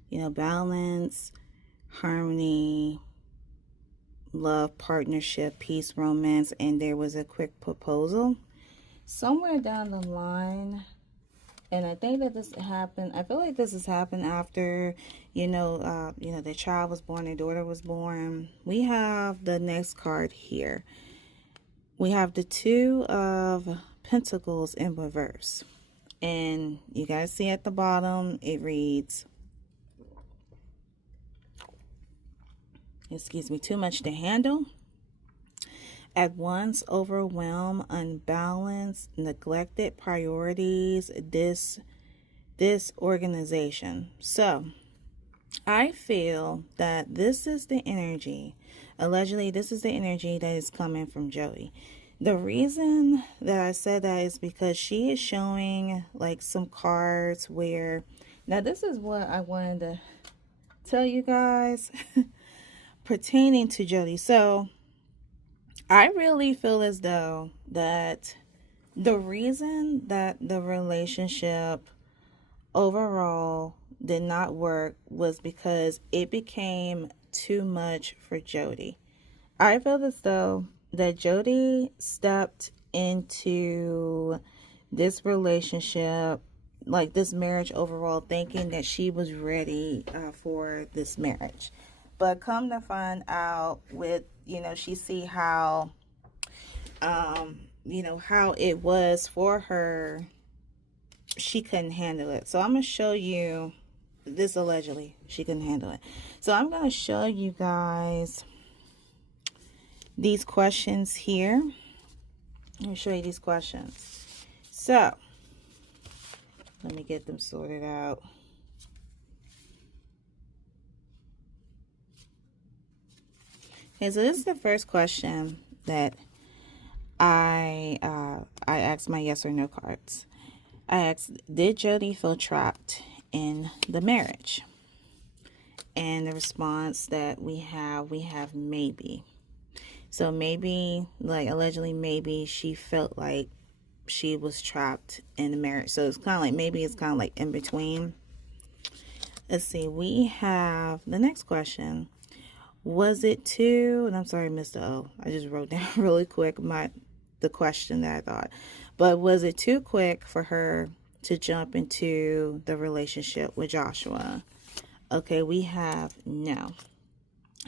you know, balance, harmony, love, partnership, peace, romance, and there was a quick proposal somewhere down the line. And I think that this happened, I feel like this has happened after, their child was born, their daughter was born. We have the next card here. We have the Two of Pentacles in reverse. And you guys see at the bottom, it reads, too much to handle. At once, overwhelmed, unbalanced, neglected priorities, disorganization. So, I feel that this is the energy, allegedly, this is the energy that is coming from Jodie. The reason that I said that is because she is showing like some cards where, now this is what I wanted to tell you guys pertaining to Jodie. So, I really feel as though that the reason that the relationship overall did not work was because it became too much for Jodie. I feel as though that Jodie stepped into this relationship, like this marriage overall, thinking that she was ready for this marriage. But come to find out with, she see how, how it was for her, she couldn't handle it. So I'm going to show you this allegedly. She couldn't handle it. So I'm going to show you guys these questions here. Let me show you these questions. So let me get them sorted out. Okay, so this is the first question that I asked my yes or no cards. I asked, did Jodie feel trapped in the marriage? And the response that we have maybe. So maybe, like allegedly, maybe she felt like she was trapped in the marriage. So it's kind of like, maybe it's kind of like in between. Let's see, we have the next question. Was it too, and I'm sorry, Mr. O, I just wrote down really quick the question that I thought. But was it too quick for her to jump into the relationship with Joshua? Okay, we have no.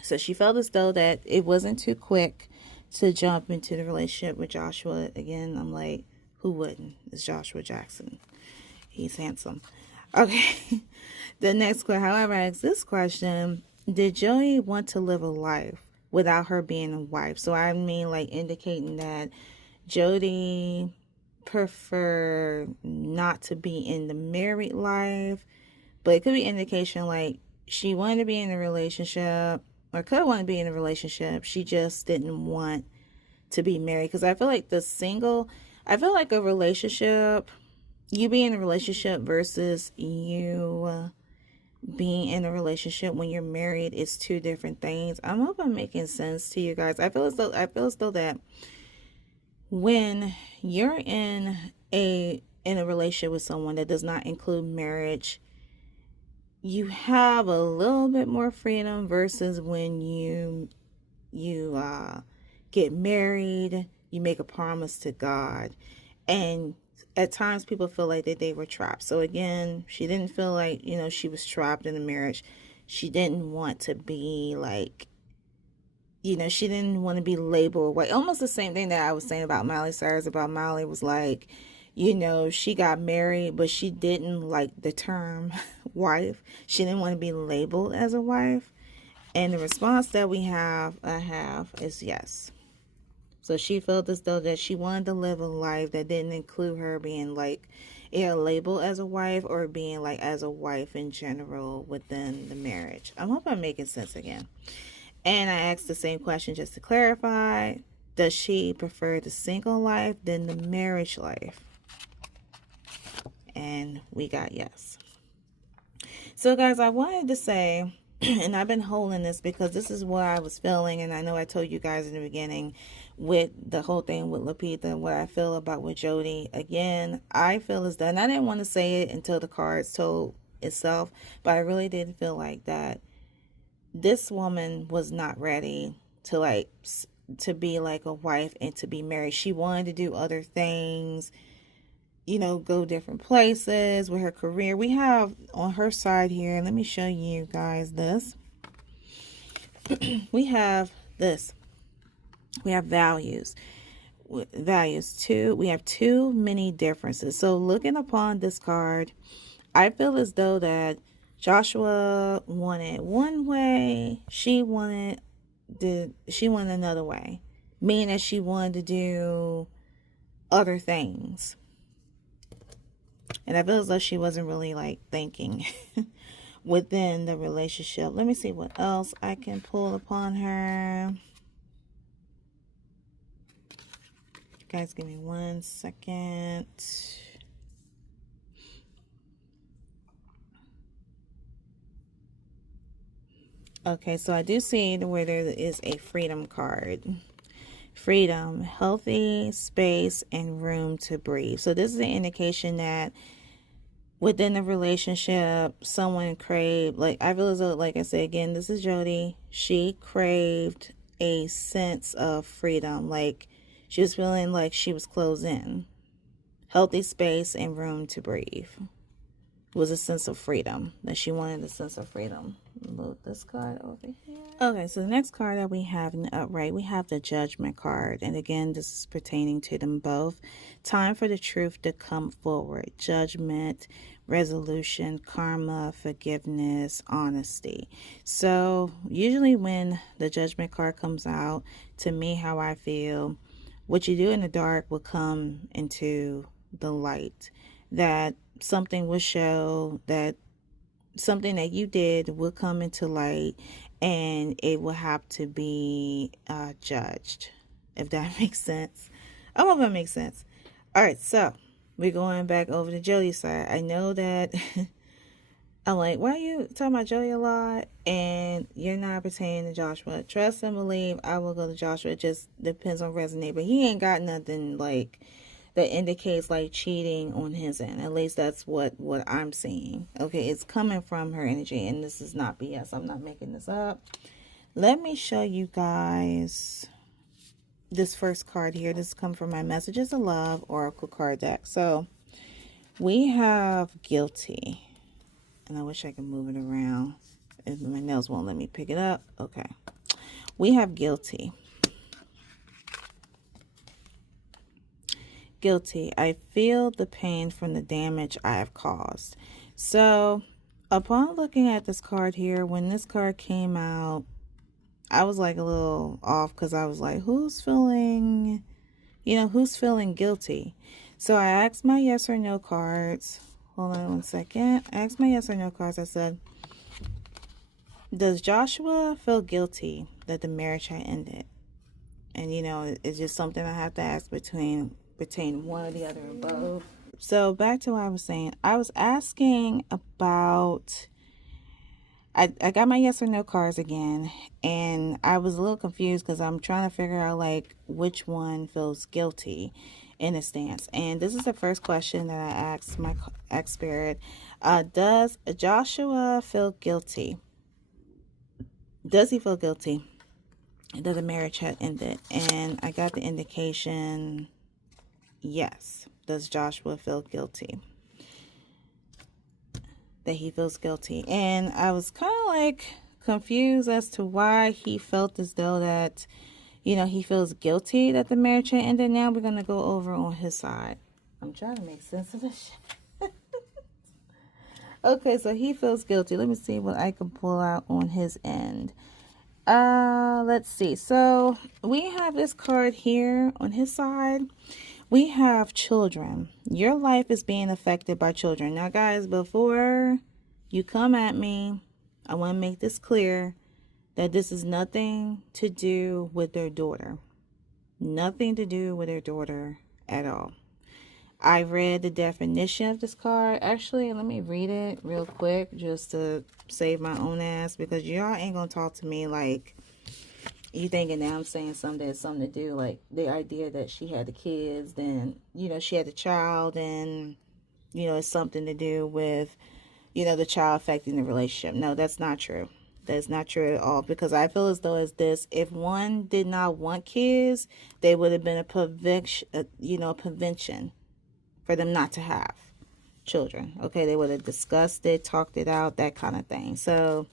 So she felt as though that it wasn't too quick to jump into the relationship with Joshua. Again, I'm like, who wouldn't? It's Joshuajackson. He's handsome. Okay. The next question, however, I asked this question, did Jodie want to live a life without her being a wife? So I mean, like indicating that Jodie preferred not to be in the married life, but it could be indication like she wanted to be in a relationship, or could want to be in a relationship. She just didn't want to be married. Because I feel like a relationship, you being in a relationship versus you being in a relationship when you're married is two different things. I hope I'm making sense to you guys. I feel as though that when you're in a relationship with someone that does not include marriage, you have a little bit more freedom versus when you get married, you make a promise to God, and at times people feel like that they were trapped. So again, she didn't feel like, she was trapped in a marriage. She didn't want to be like, she didn't want to be labeled white. Almost the same thing that I was saying about Miley Cyrus. About Miley was like, she got married, but she didn't like the term wife. She didn't want to be labeled as a wife. And the response that I have is yes. So she felt as though that she wanted to live a life that didn't include her being like labeled as a wife, or being like as a wife in general within the marriage. I hope I'm making sense again. And I asked the same question just to clarify. Does she prefer the single life than the marriage life? And we got yes. So, guys, I wanted to say, and I've been holding this because this is what I was feeling, and I know I told you guys in the beginning with the whole thing with Lupita, what I feel about with Jodie. Again, I feel as though, and I didn't want to say it until the cards told itself, but I really did feel like that this woman was not ready to to be like a wife and to be married. She wanted to do other things, go different places with her career. We have on her side here, let me show you guys this. We have this. We have values. We have too many differences. So looking upon this card, I feel as though that Joshua wanted one way, she wanted another way, meaning that she wanted to do other things. And I feel as though she wasn't really like thinking within the relationship. Let me see what else I can pull upon her. Guys, give me 1 second. Okay, so I do see where there is a freedom card. Freedom, healthy space, and room to breathe. So this is an indication that within the relationship, someone craved, like, I feel as though, like I said, again, this is Jodie. She craved a sense of freedom. Like, she was feeling like she was closed in. Healthy space and room to breathe was a sense of freedom, that she wanted a sense of freedom. Move this card over here. Okay, so the next card that we have in the upright, we have the Judgment card. And again, this is pertaining to them both. Time for the truth to come forward. Judgment, resolution, karma, forgiveness, honesty. So usually when the Judgment card comes out, to me, how I feel, what you do in the dark will come into the light. That something will show, that something that you did will come into light, and it will have to be judged, if that makes sense. I hope that makes sense. All right, so we're going back over to Jodie's side. I know that I'm like, why are you talking about Jodie a lot and you're not pertaining to Joshua? Trust and believe, I will go to Joshua. It just depends on resonate, but he ain't got nothing like that indicates like cheating on his end. At least that's what I'm seeing. Okay, it's coming from her energy, and this is not BS. I'm not making this up. Let me show you guys this first card here. This comes from my Messages of Love Oracle card deck. So we have Guilty, and I wish I could move it around. If my nails won't let me pick it up. Okay, we have Guilty. Guilty. I feel the pain from the damage I have caused. So upon looking at this card here, when this card came out, I was like a little off, because I was like, who's feeling guilty? So I asked my yes or no cards. Hold on 1 second. I asked my yes or no cards. I said, does Joshua feel guilty that the marriage had ended? And it's just something I have to ask pertain one or the other or both. So back to what I was saying. I was asking about, I got my yes or no cards again, and I was a little confused because I'm trying to figure out like which one feels guilty in a stance. And this is the first question that I asked my ex spirit. Does Joshua feel guilty? Does he feel guilty that the marriage had ended? And I got the indication, yes. Does Joshua feel guilty? That he feels guilty. And I was kind of like confused as to why he felt as though that, he feels guilty that the marriage had ended. Now we're going to go over on his side. I'm trying to make sense of this shit. Okay, so he feels guilty. Let me see what I can pull out on his end. Let's see. So we have this card here on his side. We have children. Your life is being affected by children. Now, guys, before you come at me, I want to make this clear that this is nothing to do with their daughter. Nothing to do with their daughter at all. I read the definition of this card. Actually, let me read it real quick just to save my own ass, because y'all ain't gonna talk to me like you thinking that I'm saying something that's something to do, like the idea that she had the kids, then, you know, she had the child, and, you know, it's something to do with, you know, the child affecting the relationship. No, that's not true. That's not true at all, because I feel as though as this, if one did not want kids, they would have been a prevention for them not to have children. Okay, they would have discussed it, talked it out, that kind of thing. So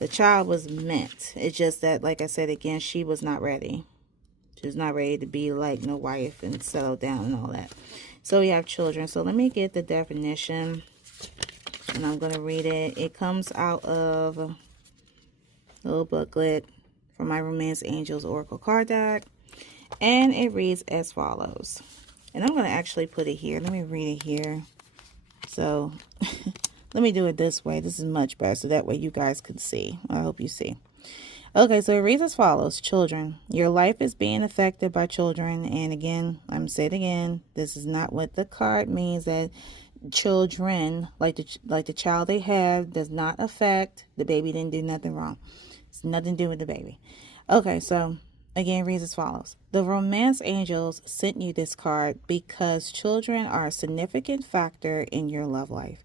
the child was meant. It's just that, like I said again, she was not ready. She was not ready to be like no wife and settle down and all that. So we have children. So let me get the definition, and I'm going to read it. It comes out of a little booklet from my Romance Angels Oracle card deck, and it reads as follows. And I'm going to actually put it here. Let me read it here. So let me do it this way. This is much better, so that way you guys could see. I hope you see. Okay, so it reads as follows. Children. Your life is being affected by children. And again, I'm going to say it again. This is not what the card means, that children, like the child they have, does not affect the baby. Didn't do nothing wrong. It's nothing to do with the baby. Okay, so again, it reads as follows. The Romance Angels sent you this card because children are a significant factor in your love life.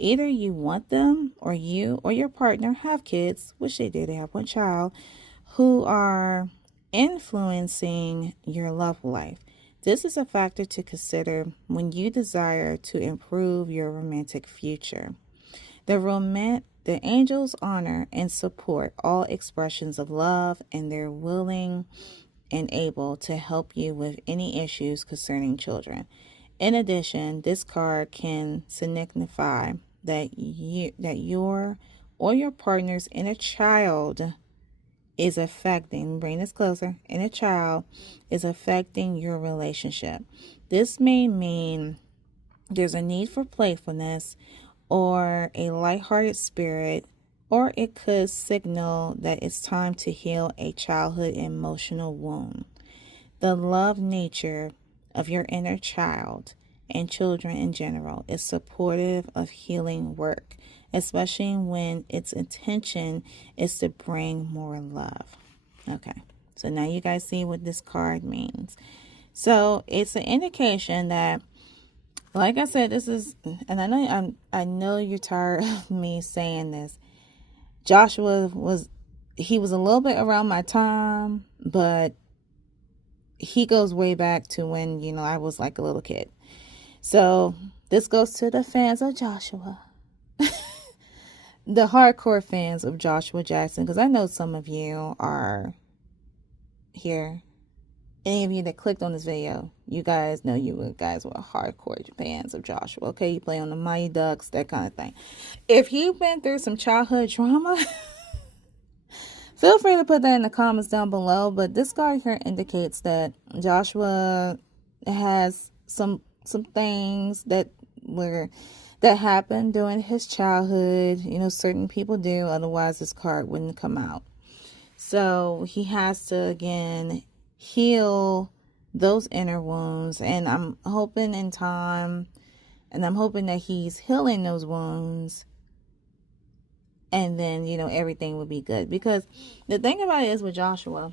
Either you want them, or you or your partner have kids, which they do, they have one child, who are influencing your love life. This is a factor to consider when you desire to improve your romantic future. The angels honor and support all expressions of love, and they're willing and able to help you with any issues concerning children. In addition, this card can signify that your or your partner's inner child is affecting, bring this closer, inner child is affecting your relationship. This may mean there's a need for playfulness or a lighthearted spirit, or it could signal that it's time to heal a childhood emotional wound. The love nature of your inner child and children in general is supportive of healing work, especially when its intention is to bring more love. Okay, so now you guys see what this card means. So it's an indication that, like I said, this is, and I know you're tired of me saying this. Joshua was a little bit around my time, but he goes way back to when, you know, I was like a little kid. So this goes to the fans of Joshua, the hardcore fans of Joshuajackson, because I know some of you are here. Any of you that clicked on this video, you guys know you guys were hardcore fans of Joshua. Okay, you play on the Mighty Ducks, that kind of thing. If you've been through some childhood trauma, feel free to put that in the comments down below. But this card here indicates that Joshua has some things that happened during his childhood. You know, certain people do, otherwise this card wouldn't come out. So he has to, again, heal those inner wounds, and I'm hoping in time, and I'm hoping that he's healing those wounds, and then, you know, everything will be good. Because the thing about it is with Joshua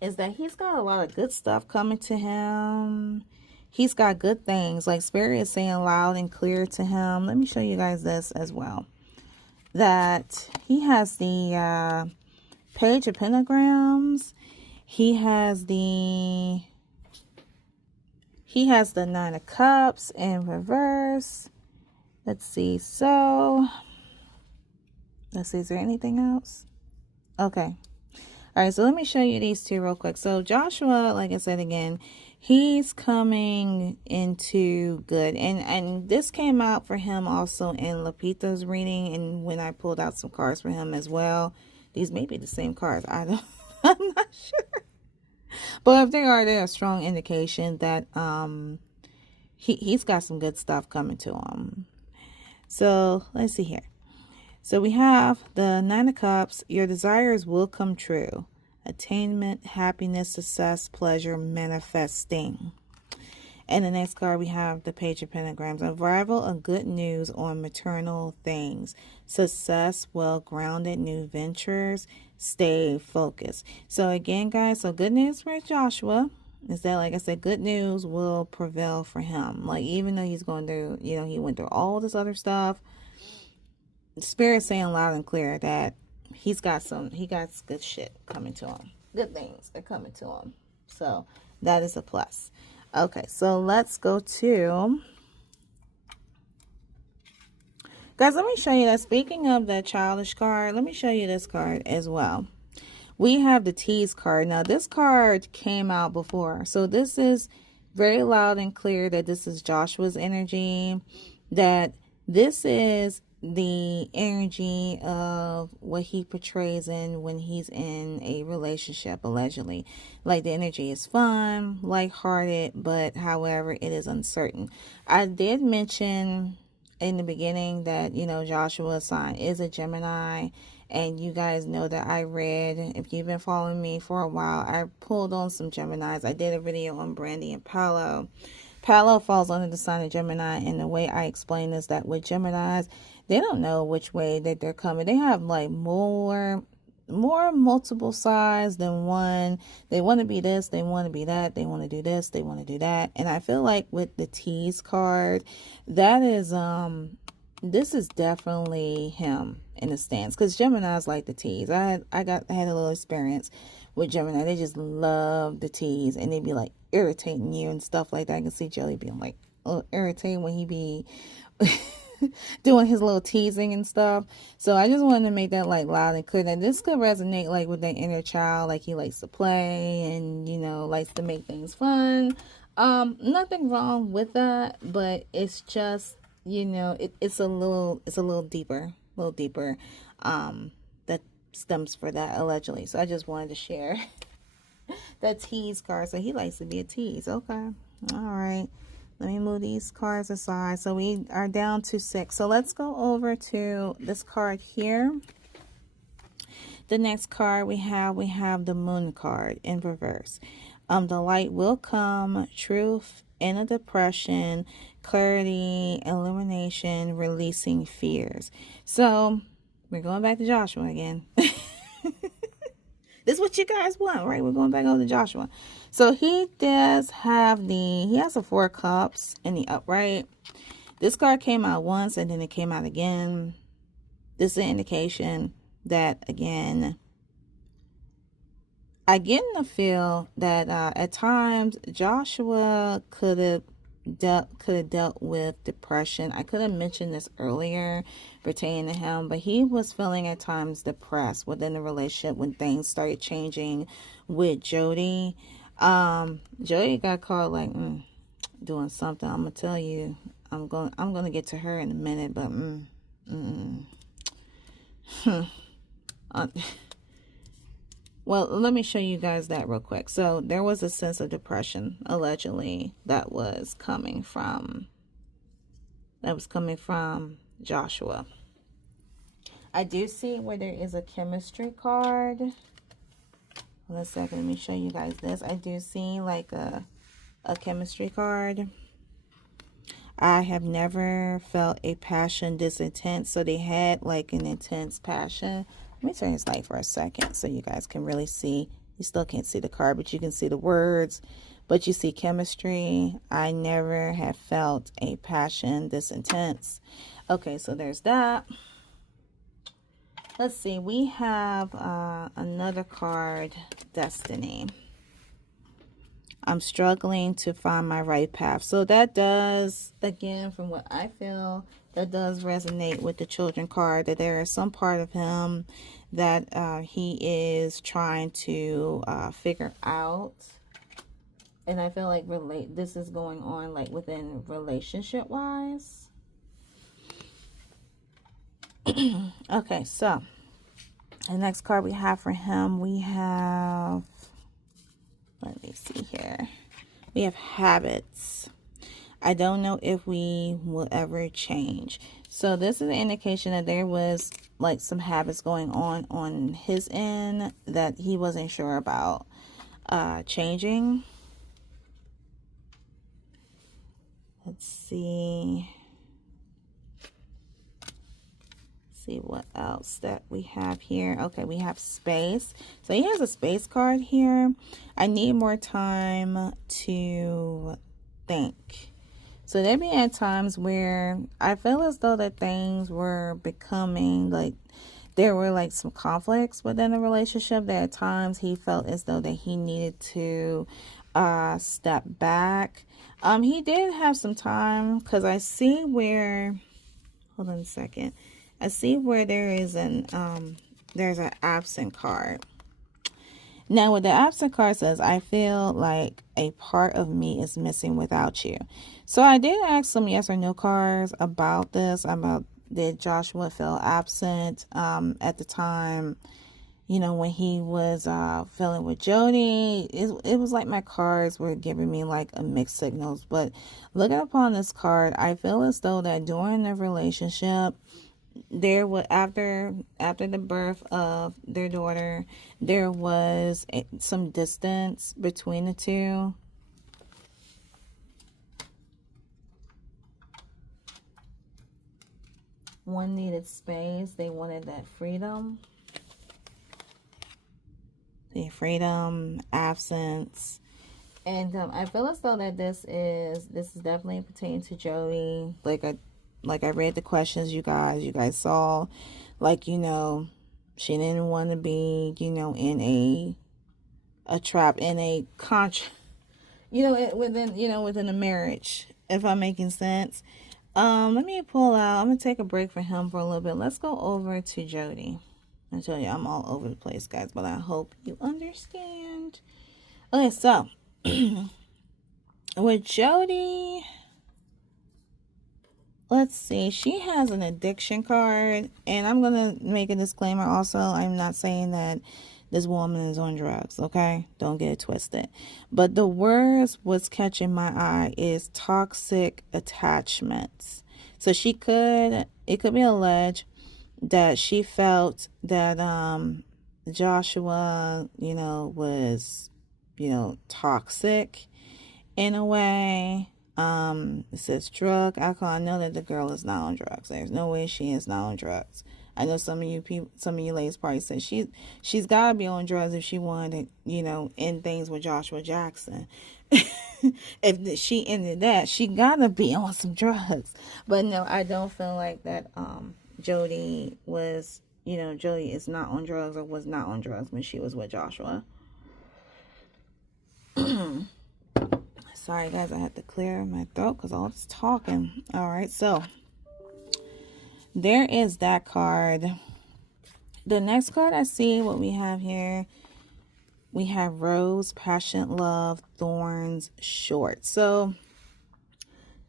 is that he's got a lot of good stuff coming to him. He's got good things, like Spirit is saying loud and clear to him. Let me show you guys this as well, that he has the Page of Pentagrams. He has the Nine of Cups in reverse. Let's see. So, let's see. Is there anything else? Okay. All right. So let me show you these two real quick. So Joshua, like I said again, he's coming into good. And this came out for him also in Lupita's reading. And when I pulled out some cards for him as well. These may be the same cards. I'm not sure. But if they are, they're a strong indication that he's got some good stuff coming to him. So let's see here. So we have the Nine of Cups. Your desires will come true. Attainment, happiness, success, pleasure, manifesting. And the next card, we have the Page of Pentagrams. Arrival of good news on maternal things. Success, well-grounded new ventures. Stay focused. So again, guys, so good news for Joshua is that, like I said, good news will prevail for him. Like, even though he's going through, you know, he went through all this other stuff, Spirit's saying loud and clear that he got good shit coming to him. Good things are coming to him. So that is a plus. Okay, so let's go to, guys, let me show you that. Speaking of that childish card, let me show you this card as well. We have the Tease card. Now, this card came out before. So this is very loud and clear that this is Joshua's energy, that this is the energy of what he portrays in when he's in a relationship, allegedly. Like, the energy is fun, lighthearted, but however, it is uncertain. I did mention in the beginning that, you know, Joshua's sign is a Gemini, and you guys know that I read, if you've been following me for a while, I pulled on some Geminis. I did a video on Brandy and Paolo. Paolo falls under the sign of Gemini, and the way I explain is that with Geminis, they don't know which way that they're coming. They have like more multiple sides than one. They want to be this, they want to be that, they want to do this, they want to do that. And I feel like with the Tease card, that is this is definitely him in a stance, because Gemini's like the tease. I had a little experience with Gemini. They just love the tease, and they be like irritating you and stuff like that. I can see Joey being like irritating when he be doing his little teasing and stuff. So I just wanted to make that like loud and clear that this could resonate like with that inner child. Like, he likes to play and, you know, likes to make things fun. Nothing wrong with that, but it's just, you know, it's a little deeper, that stems for that, allegedly. So I just wanted to share that Tease card. So he likes to be a tease. Okay, all right, let me move these cards aside. So we are down to 6. So let's go over to this card here. The next card we have the Moon card in reverse. The light will come, truth in a depression, clarity, illumination, releasing fears. So we're going back to Joshua again. This is what you guys want, right? We're going back over to Joshua. So he does have he has a 4 cups in the upright. This card came out once and then it came out again. This is an indication that, again, I get the feel that at times Joshua could have dealt with depression. I could have mentioned this earlier pertaining to him, but he was feeling at times depressed within the relationship when things started changing with Jodie. Jodie got caught like doing something. I'm gonna tell you. I'm gonna get to her in a minute, but well, let me show you guys that real quick. So there was a sense of depression, allegedly, that was coming from Joshua. I do see where there is a chemistry card. Hold on a second, let me show you guys this. I do see like a chemistry card. I have never felt a passion this intense. So they had like an intense passion. Let me turn this light for a second so you guys can really see. You still can't see the card, but you can see the words. But you see chemistry. I never have felt a passion this intense. Okay, so there's that. Let's see. We have another card, Destiny. I'm struggling to find my right path. So that does, again, from what I feel, that does resonate with the Children card, that there is some part of him that he is trying to figure out. And I feel like this is going on like within relationship wise. Okay, so the next card we have for him, we have, let me see here. We have habits. I don't know if we will ever change. So this is an indication that there was like some habits going on his end that he wasn't sure about changing. Let's see. See what else that we have here. Okay, we have space. So he has a space card here. I need more time to think. So there be at times where I feel as though that things were becoming like there were like some conflicts within the relationship. That at times he felt as though that he needed to step back. He did have some time, because I see where, hold on a second. I see where there is there's an absent card. Now, what the absent card says, I feel like a part of me is missing without you. So I did ask some yes or no cards about this, about did Joshua feel absent at the time, you know, when he was feeling with Jodie. It was like my cards were giving me like a mixed signals. But looking upon this card, I feel as though that during the relationship, there was after the birth of their daughter, there was some distance between the two. One needed space. They wanted that freedom. The freedom, absence. And I feel as though that this is definitely pertaining to Jodie. Like I read the questions you guys saw, like, you know, she didn't want to be, you know, in a trap, in a within a marriage, if I'm making sense. Let me pull out. I'm gonna take a break for him for a little bit. Let's go over to Jodie. I tell you, I'm all over the place, guys, but I hope you understand. Okay, so with Jodie, let's see. She has an addiction card, and I'm gonna make a disclaimer also. I'm not saying that this woman is on drugs, okay? Don't get it twisted. But the words what's catching my eye is toxic attachments. So it could be alleged that she felt that Joshua, you know, was, you know, toxic in a way. It says drug, alcohol. I know that the girl is not on drugs. There's no way she is not on drugs. I know some of you ladies probably said she's gotta be on drugs if she wanted to, you know, end things with Joshuajackson. If she ended that, she gotta be on some drugs. But no, I don't feel like that Jodie was, you know, Jodie is not on drugs or was not on drugs when she was with Joshua. Sorry, guys, I had to clear my throat because all this talking. All right, so there is that card. The next card I see, what we have here, we have Rose, Passionate Love, Thorns, Short. So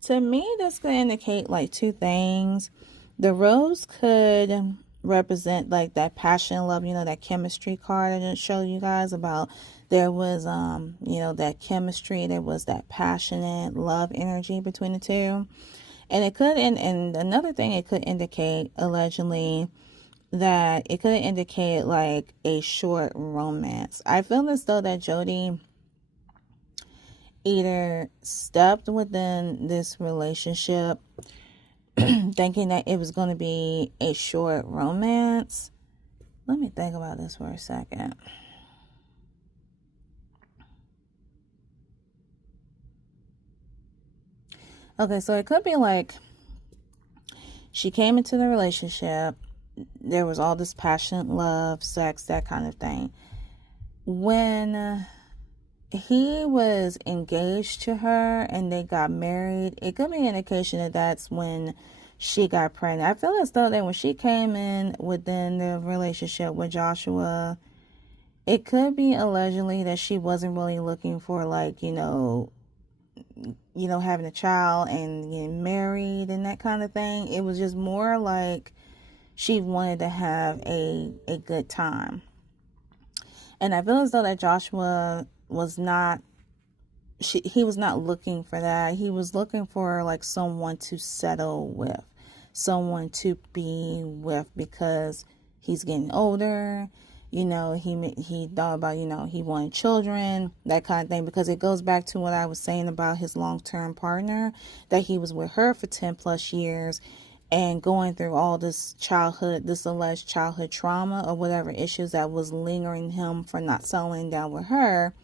to me, this could indicate like two things. The rose could represent like that passionate love, you know, that chemistry card I didn't show you guys about. There was, you know, that chemistry. There was that passionate love energy between the two. And it could, and another thing it could indicate, allegedly, that it could indicate like a short romance. I feel as though that Jodie either stepped within this relationship thinking that it was going to be a short romance. Let me think about this for a second. Okay, so it could be like she came into the relationship. There was all this passionate love, sex, that kind of thing. When he was engaged to her and they got married, it could be an indication that that's when she got pregnant. I feel as though that when she came in within the relationship with Joshua, it could be allegedly that she wasn't really looking for like, you know, having a child and getting married and that kind of thing. It was just more like she wanted to have a good time. And I feel as though that Joshua was not, he was not looking for that. He was looking for like someone to settle with, someone to be with, because he's getting older. you know, he thought about, you know, he wanted children, that kind of thing, because it goes back to what I was saying about his long-term partner, that he was with her for 10 plus years and going through all this alleged childhood trauma or whatever issues that was lingering him for not settling down with her.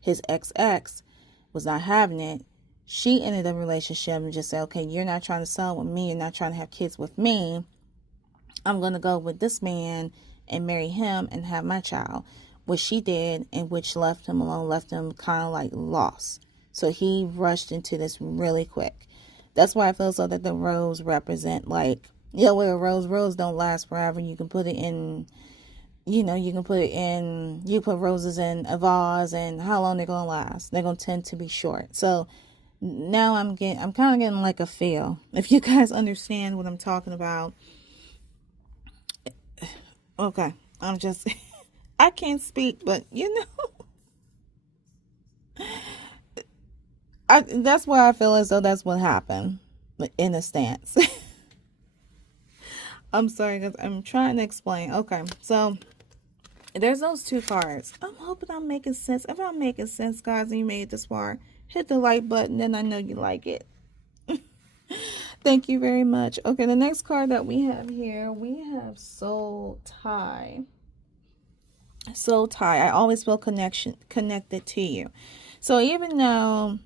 His ex was not having it. She ended the relationship and just said, okay, you're not trying to settle with me. You're not trying to have kids with me. I'm going to go with this man and marry him and have my child. Which she did, and which left him alone, left him kind of like lost. So he rushed into this really quick. That's why I feel so that the rose represent, like, you know, where a rose don't last forever. You can put it in, you know, you put roses in a vase, and how long they're going to last. They're going to tend to be short. So now I'm kind of getting like a feel. If you guys understand what I'm talking about. Okay, I'm just, I can't speak, but you know, that's why I feel as though that's what happened, in a stance. I'm sorry, because I'm trying to explain. Okay, so there's those two cards. I'm hoping I'm making sense. If I'm making sense, guys, and you made it this far, hit the like button, and I know you like it. Thank you very much. Okay, the next card that we have here, we have Soul Tie. Soul Tie. I always feel connected to you. So even though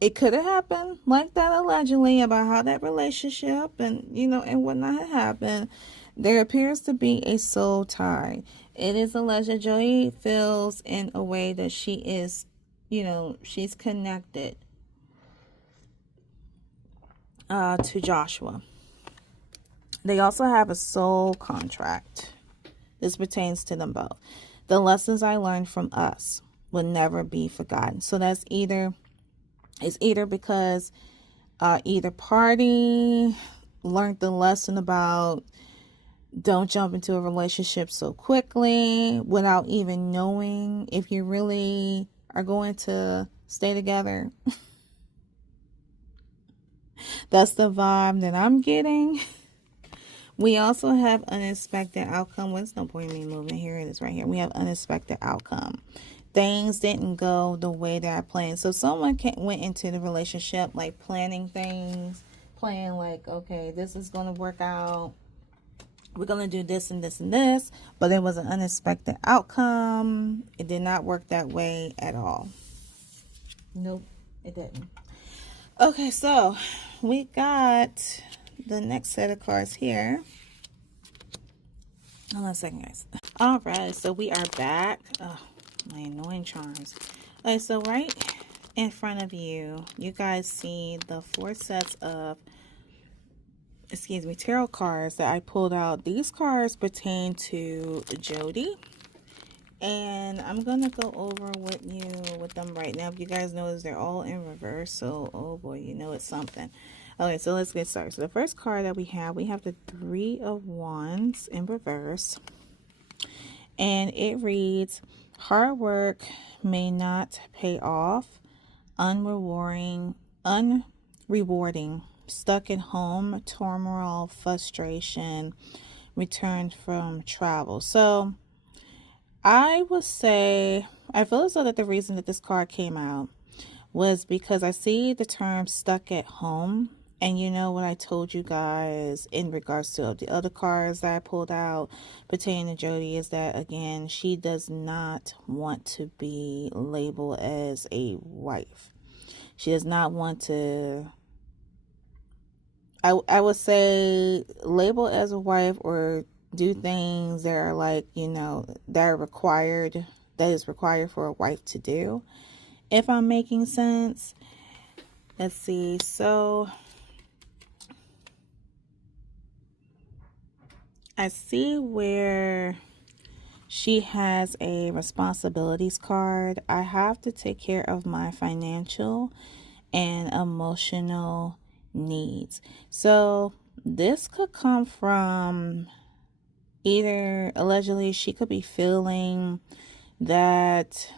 it could have happened like that allegedly about how that relationship and, you know, and whatnot had happened, there appears to be a soul tie. It is alleged that Jodie feels in a way that she is, you know, she's connected to Joshua. They also have a soul contract. This pertains to them both. The lessons I learned from us will never be forgotten. So that's either because either party learned the lesson about don't jump into a relationship so quickly without even knowing if you really are going to stay together. That's the vibe that I'm getting. We also have unexpected outcome. Well, there's no point in me moving. Here it is right here. We have unexpected outcome. Things didn't go the way that I planned. So someone went into the relationship like planning things, planning like, okay, this is going to work out. We're going to do this and this and this. But it was an unexpected outcome. It did not work that way at all. Nope, it didn't. Okay, so we got the next set of cards here. Hold on a second, guys. All right, so we are back. Oh, my annoying charms. Okay, so right in front of you, you guys see the 4 sets of, tarot cards that I pulled out. These cards pertain to Jodie. And I'm going to go over with them right now. If you guys notice, they're all in reverse. So, oh boy, you know it's something. Okay, so let's get started. So the first card that we have the 3 of Wands in reverse. And it reads, hard work may not pay off, unrewarding, stuck at home, turmoil, frustration, returned from travel. So I would say, I feel as though that the reason that this card came out was because I see the term stuck at home. And you know what I told you guys in regards to the other cards that I pulled out pertaining to Jodie is that, again, she does not want to be labeled as a wife. She does not want to, I would say, label as a wife or do things that are like, you know, that is required for a wife to do. If I'm making sense. Let's see. So I see where she has a responsibilities card. I have to take care of my financial and emotional needs. So this could come from either, allegedly, she could be feeling that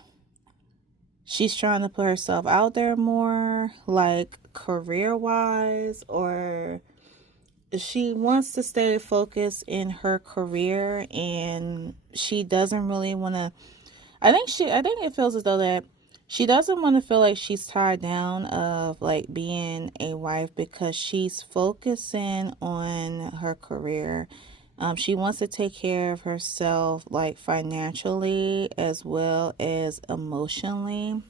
she's trying to put herself out there more, like career-wise, or she wants to stay focused in her career, and she doesn't really want to. I think it feels as though that she doesn't want to feel like she's tied down of like being a wife, because she's focusing on her career. She wants to take care of herself, like financially as well as emotionally.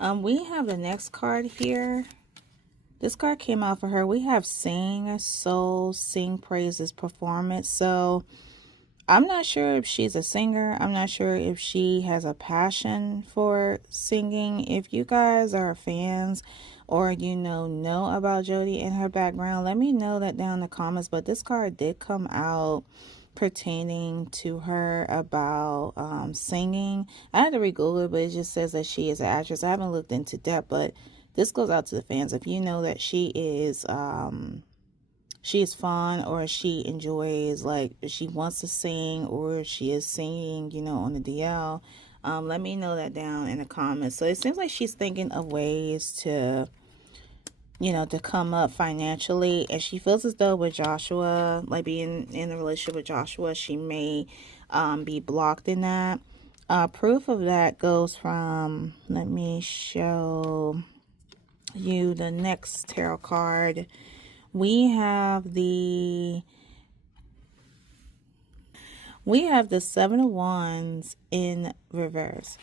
We have the next card here. This card came out for her. We have sing, soul, sing praises, performance. So I'm not sure if she's a singer. I'm not sure if she has a passion for singing. If you guys are fans or know about Jodie and her background, let me know that down in the comments. But this card did come out pertaining to her about singing. I had to re-google it, but it just says that she is an actress. I haven't looked into depth, but this goes out to the fans. If you know that she is fun, or she enjoys, like, she wants to sing, or she is singing, on the DL, let me know that down in the comments. So it seems like she's thinking of ways to come up financially, and she feels as though with Joshua, like being in a relationship with Joshua, she may be blocked in that. Proof of that goes from, let me show you the next tarot card. We have the Seven of Wands in reverse,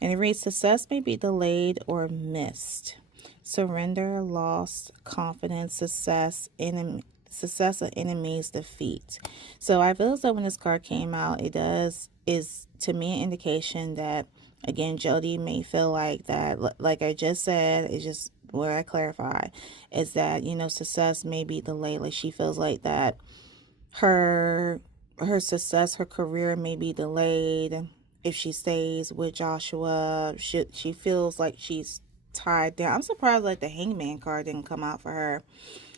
and it reads: success may be delayed or missed. Surrender, lost, confidence, success of enemies, defeat. So I feel as though when this card came out, is to me an indication that, again, Jodie may feel like that, like I just said, it's just where I clarify, is that, success may be delayed. Like, she feels like that her success, her career may be delayed if she stays with Joshua. She feels like she's tied down. I'm surprised like the Hangman card didn't come out for her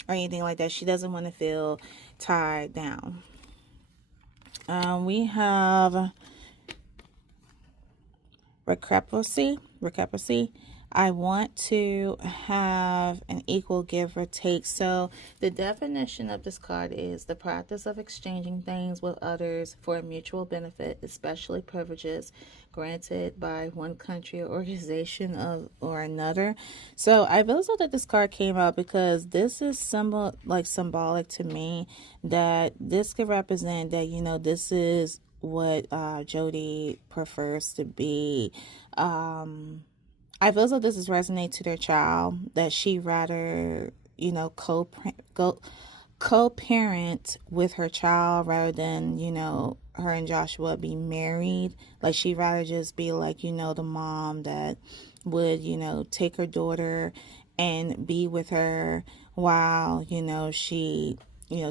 or anything like that. She doesn't want to feel tied down. We have recrepacy. I want to have an equal give or take. So the definition of this card is the practice of exchanging things with others for a mutual benefit, especially privileges granted by one country or organization or another. So I feel so that this card came out because this is symbolic to me, that this could represent that, this is what Jodie prefers to be. I feel as though this is resonate to their child, that she rather, co-parent with her child rather than, her and Joshua be married. Like, she'd rather just be like, the mom that would, take her daughter and be with her while, she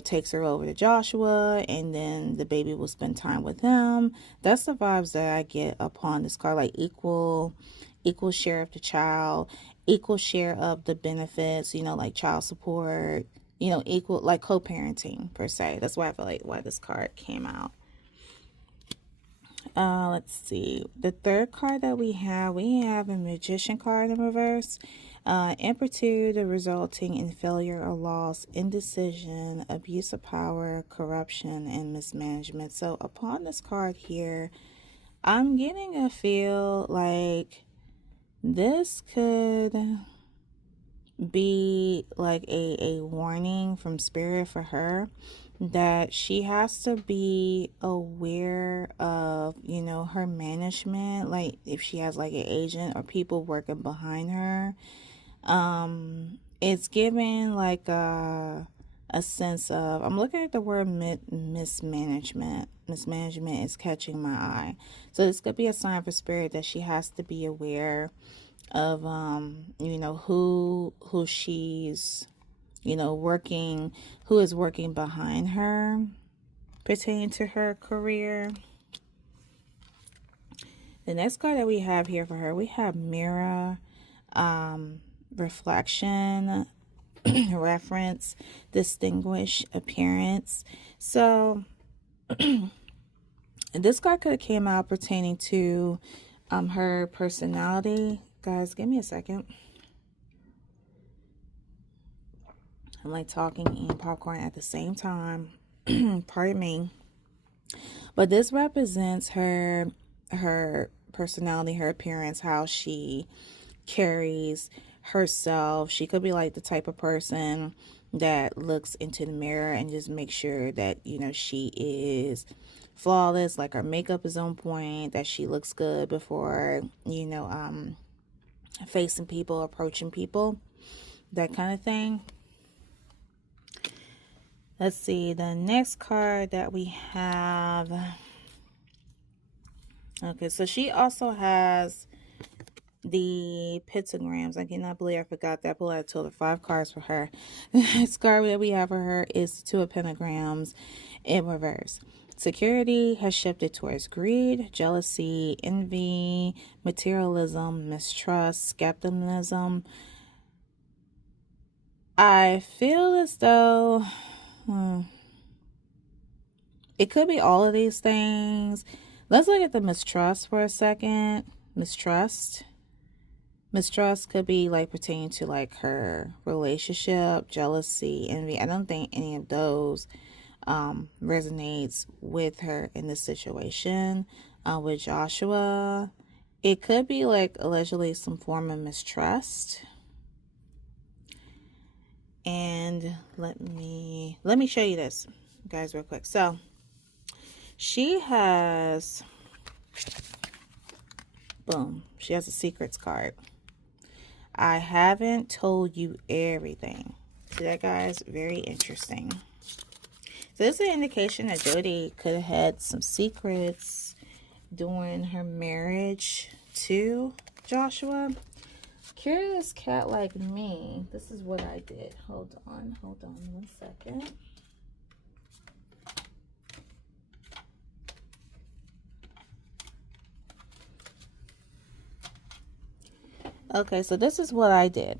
takes her over to Joshua, and then the baby will spend time with him. That's the vibes that I get upon this card, like equal share of the child, equal share of the benefits, like child support, equal, like co-parenting per se. That's why I feel like why this card came out. Let's see. The third card that we have a Magician card in reverse. Impromptu, resulting in failure or loss, indecision, abuse of power, corruption, and mismanagement. So upon this card here, I'm getting a feel like this could be like a warning from spirit for her, that she has to be aware of, her management, like if she has like an agent or people working behind her. It's giving like a sense of, I'm looking at the word mismanagement. Mismanagement is catching my eye. So this could be a sign for spirit that she has to be aware of, who she's, working, who is working behind her pertaining to her career. The next card that we have here for her, we have Manera, reflection, reference, distinguish, appearance. So this card could have came out pertaining to her personality. Guys, give me a second. I'm like talking and eating popcorn at the same time. Pardon me. But this represents her personality, her appearance, how she carries herself. She could be like the type of person that looks into the mirror and just makes sure that, you know, she is flawless, like her makeup is on point, that she looks good before, you know, facing people, approaching people, that kind of thing. Let's see, the next card that we have. Okay, so she also has the pentagrams. I cannot believe I forgot that. But I told her 5 cards for her. The next card that we have for her is 2 of pentagrams in reverse. Security has shifted towards greed, jealousy, envy, materialism, mistrust, skepticism. I feel as though it could be all of these things. Let's look at the mistrust for a second. Mistrust could be like pertaining to like her relationship, jealousy, envy. I don't think any of those resonates with her in this situation. With Joshua, it could be like allegedly some form of mistrust. And let me show you this, guys, real quick. So she has, boom, she has a secrets card. I haven't told you everything. See that, guys? Very interesting. So this is an indication that Jodie could have had some secrets during her marriage to Joshua. Curious cat like me, this is what I did. Hold on 1 second. Okay, so this is what I did.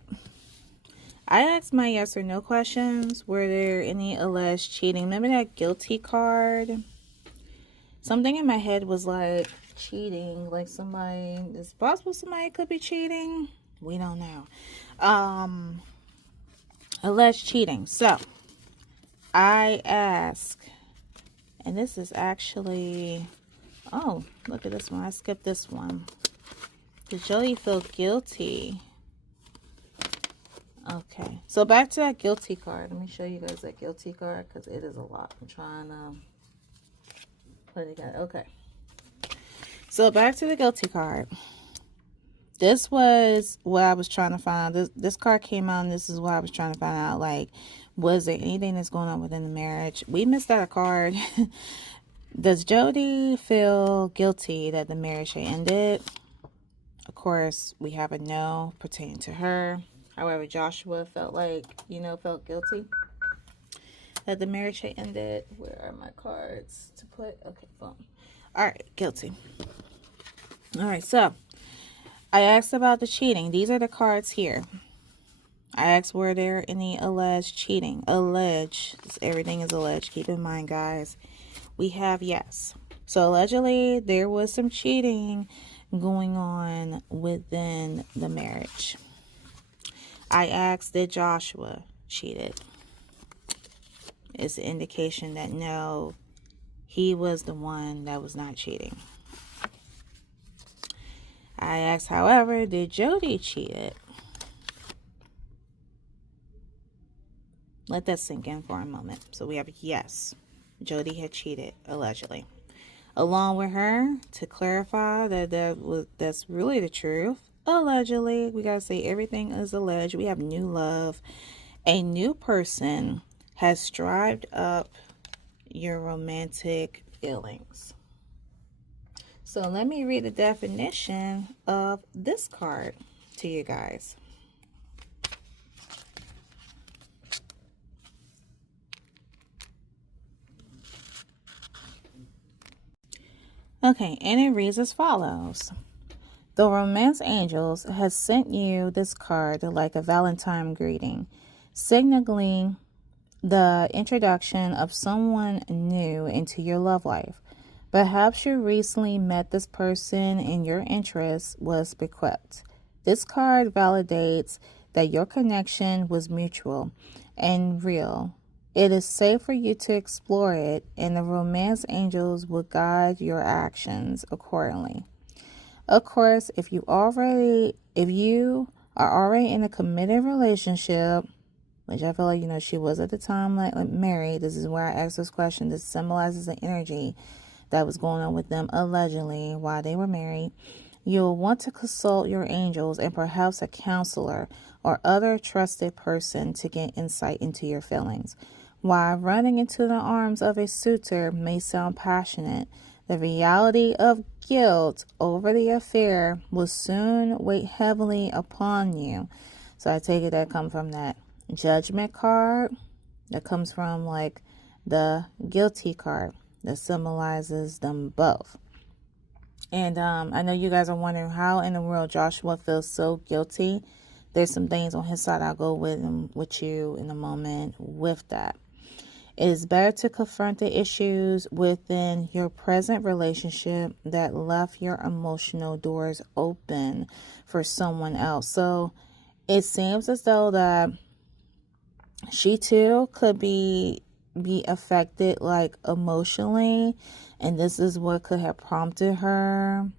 I asked my yes or no questions. Were there any alleged cheating? Remember that guilty card? Something in my head was like cheating, like somebody, it's possible somebody could be cheating. We don't know. Alleged cheating. So I ask, and this is actually, oh, look at this one. I skipped this one. Did Jodie feel guilty? Okay, so back to that guilty card. Let me show you guys that guilty card because it is a lot. I'm trying to put it together. Okay, so back to the guilty card. This was what I was trying to find out. This card came out, and this is what I was trying to find out. Like, was there anything that's going on within the marriage? We missed out a card. Does Jodie feel guilty that the marriage had ended? Of course, we have a no pertaining to her. However, Joshua felt like, felt guilty that the marriage had ended. Where are my cards to put? Okay, boom. All right, guilty. All right, so I asked about the cheating. These are the cards here. I asked, were there any alleged cheating? Alleged. Everything is alleged. Keep in mind, guys. We have yes. So allegedly, there was some cheating going on within the marriage. I asked, did Joshua cheated? It's an indication that no, he was the one that was not cheating. I asked, however, did Jodie cheat it? Let that sink in for a moment. So we have yes, Jodie had cheated, allegedly. Along with her, to clarify that's really the truth, allegedly, we got to say everything is alleged. We have new love. A new person has strived up your romantic feelings. So let me read the definition of this card to you guys. Okay, and it reads as follows. The Romance Angels has sent you this card like a Valentine greeting, signaling the introduction of someone new into your love life. Perhaps you recently met this person and your interest was piqued. This card validates that your connection was mutual. and real. It is safe for you to explore it, and the romance angels will guide your actions accordingly. Of course, if you are already in a committed relationship, which I feel like, she was at the time, like married. This is where I asked this question. This symbolizes the energy that was going on with them allegedly while they were married. You'll want to consult your angels and perhaps a counselor or other trusted person to get insight into your feelings. While running into the arms of a suitor may sound passionate, the reality of guilt over the affair will soon weigh heavily upon you. So I take it that comes from that Judgment card. That comes from like the guilty card that symbolizes them both. And I know you guys are wondering how in the world Joshua feels so guilty. There's some things on his side I'll go with you in a moment with that. It is better to confront the issues within your present relationship that left your emotional doors open for someone else. So it seems as though that she too could be affected like emotionally, and this is what could have prompted her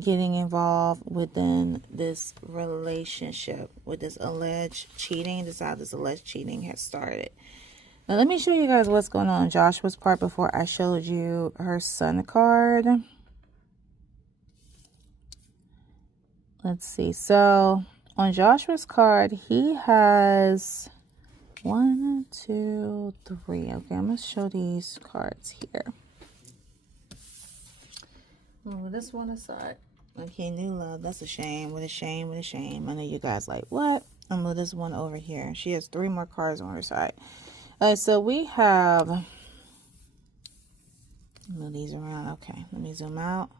getting involved within this relationship with this alleged cheating. This is how this alleged cheating has started. Now let me show you guys what's going on Joshua's part before I showed you her sun card. Let's see. So on Joshua's card, he has 1, 2, 3. Okay, I'm going to show these cards here. Move this one aside. Okay, new love. That's a shame. With a shame, with a shame. I know you guys like, what? I'm going to move this one over here. She has 3 more cards on her side. All right, so we have... Move these around. Okay, let me zoom out.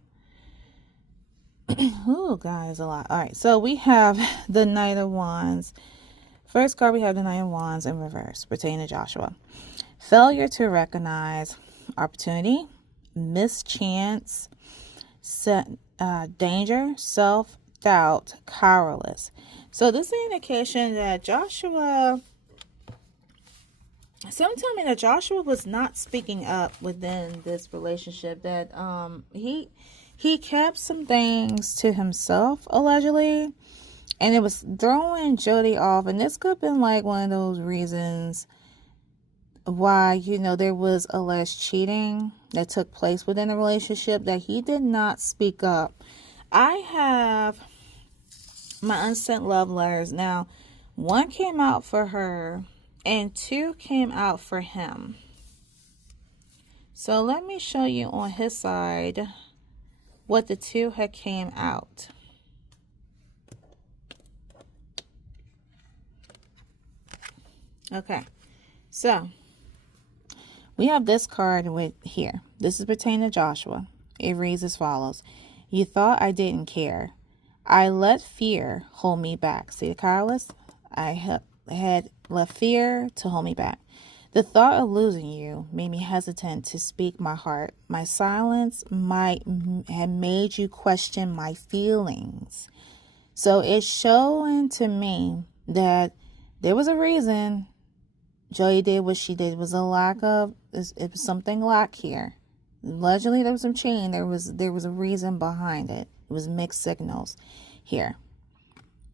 Oh, guys, a lot. All right, so we have the Knight of Wands. First card, we have the Knight of Wands in reverse, pertaining to Joshua. Failure to recognize opportunity, mischance, danger, self-doubt, powerless. So this is an indication that Joshua was not speaking up within this relationship, that he kept some things to himself, allegedly. And it was throwing Jodie off. And this could have been like one of those reasons why, there was alleged cheating that took place within a relationship, that he did not speak up. I have my unsent love letters. Now, 1 came out for her and 2 came out for him. So let me show you on his side what the 2 had came out. Okay, so we have this card with here. This is pertaining to Joshua. It reads as follows. You thought I didn't care. I let fear hold me back. See the card list? I had let fear to hold me back. The thought of losing you made me hesitant to speak my heart. My silence might have made you question my feelings. So it's showing to me that there was a reason Jodie did what she did. It was it was something lack here. Allegedly, there was some cheating. There was a reason behind it. It was mixed signals here.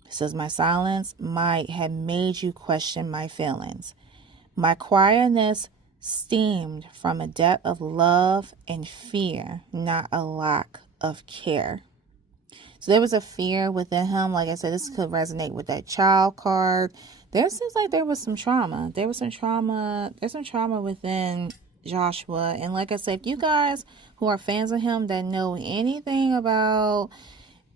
It says, my silence might have made you question my feelings. My quietness stemmed from a depth of love and fear, not a lack of care. So there was a fear within him. Like I said, this could resonate with that child card. There seems like there was some trauma. There's some trauma within Joshua. And like I said, if you guys who are fans of him that know anything about,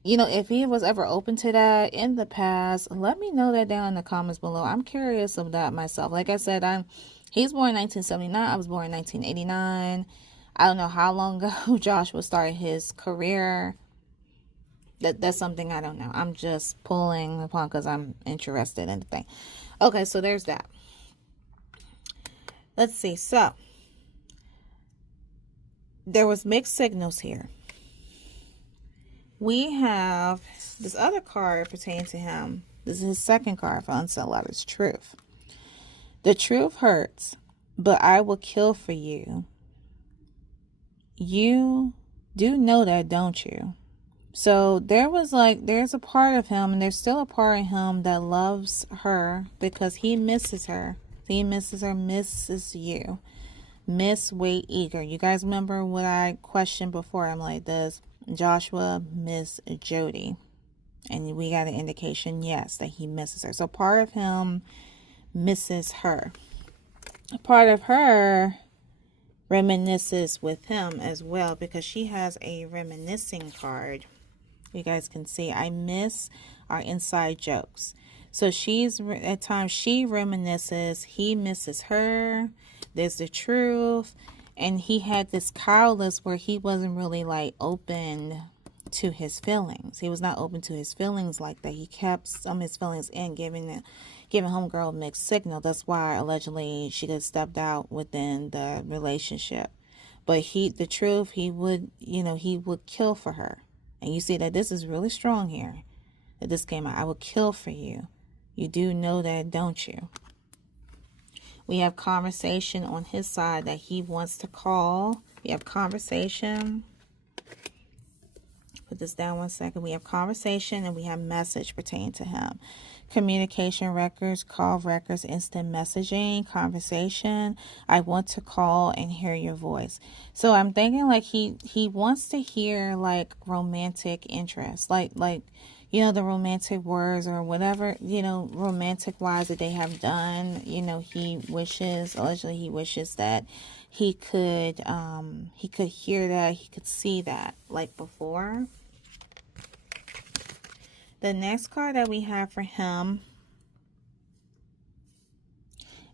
if he was ever open to that in the past, let me know that down in the comments below. I'm curious of that myself. Like I said, he's born in 1979. I was born in 1989. I don't know how long ago Joshua started his career. That's something I don't know. I'm just pulling upon because I'm interested in the thing. Okay, so there's that. Let's see. So there was mixed signals here. We have this other card pertaining to him. This is his second card for Unsent Letters, Truth. The truth hurts, but I will kill for you. You do know that, don't you? So there's a part of him, and there's still a part of him that loves her because he misses her. He misses her, misses you. Miss, wait, eager. You guys remember what I questioned before? I'm like, does Joshua miss Jodie? And we got an indication, yes, that he misses her. So part of him misses her. Part of her reminisces with him as well because she has a reminiscing card. You guys can see I miss our inside jokes. So at times she reminisces, he misses her. There's the truth. And he had this callous where he wasn't really like open to his feelings. He was not open to his feelings like that. He kept some of his feelings in, giving homegirl a mixed signal. That's why allegedly she got stepped out within the relationship. But the truth, he would kill for her. And you see that this is really strong here. That this came out. I will kill for you. You do know that, don't you? We have conversation on his side that he wants to call. We have conversation. Put this down 1 second. We have conversation and we have message pertaining to him. Communication records, call records, instant messaging, conversation. I want to call and hear your voice. So I'm thinking like he wants to hear like romantic interest, like the romantic words or whatever, romantic wise that they have done. Allegedly he wishes that he could hear that, he could see that like before. The next card that we have for him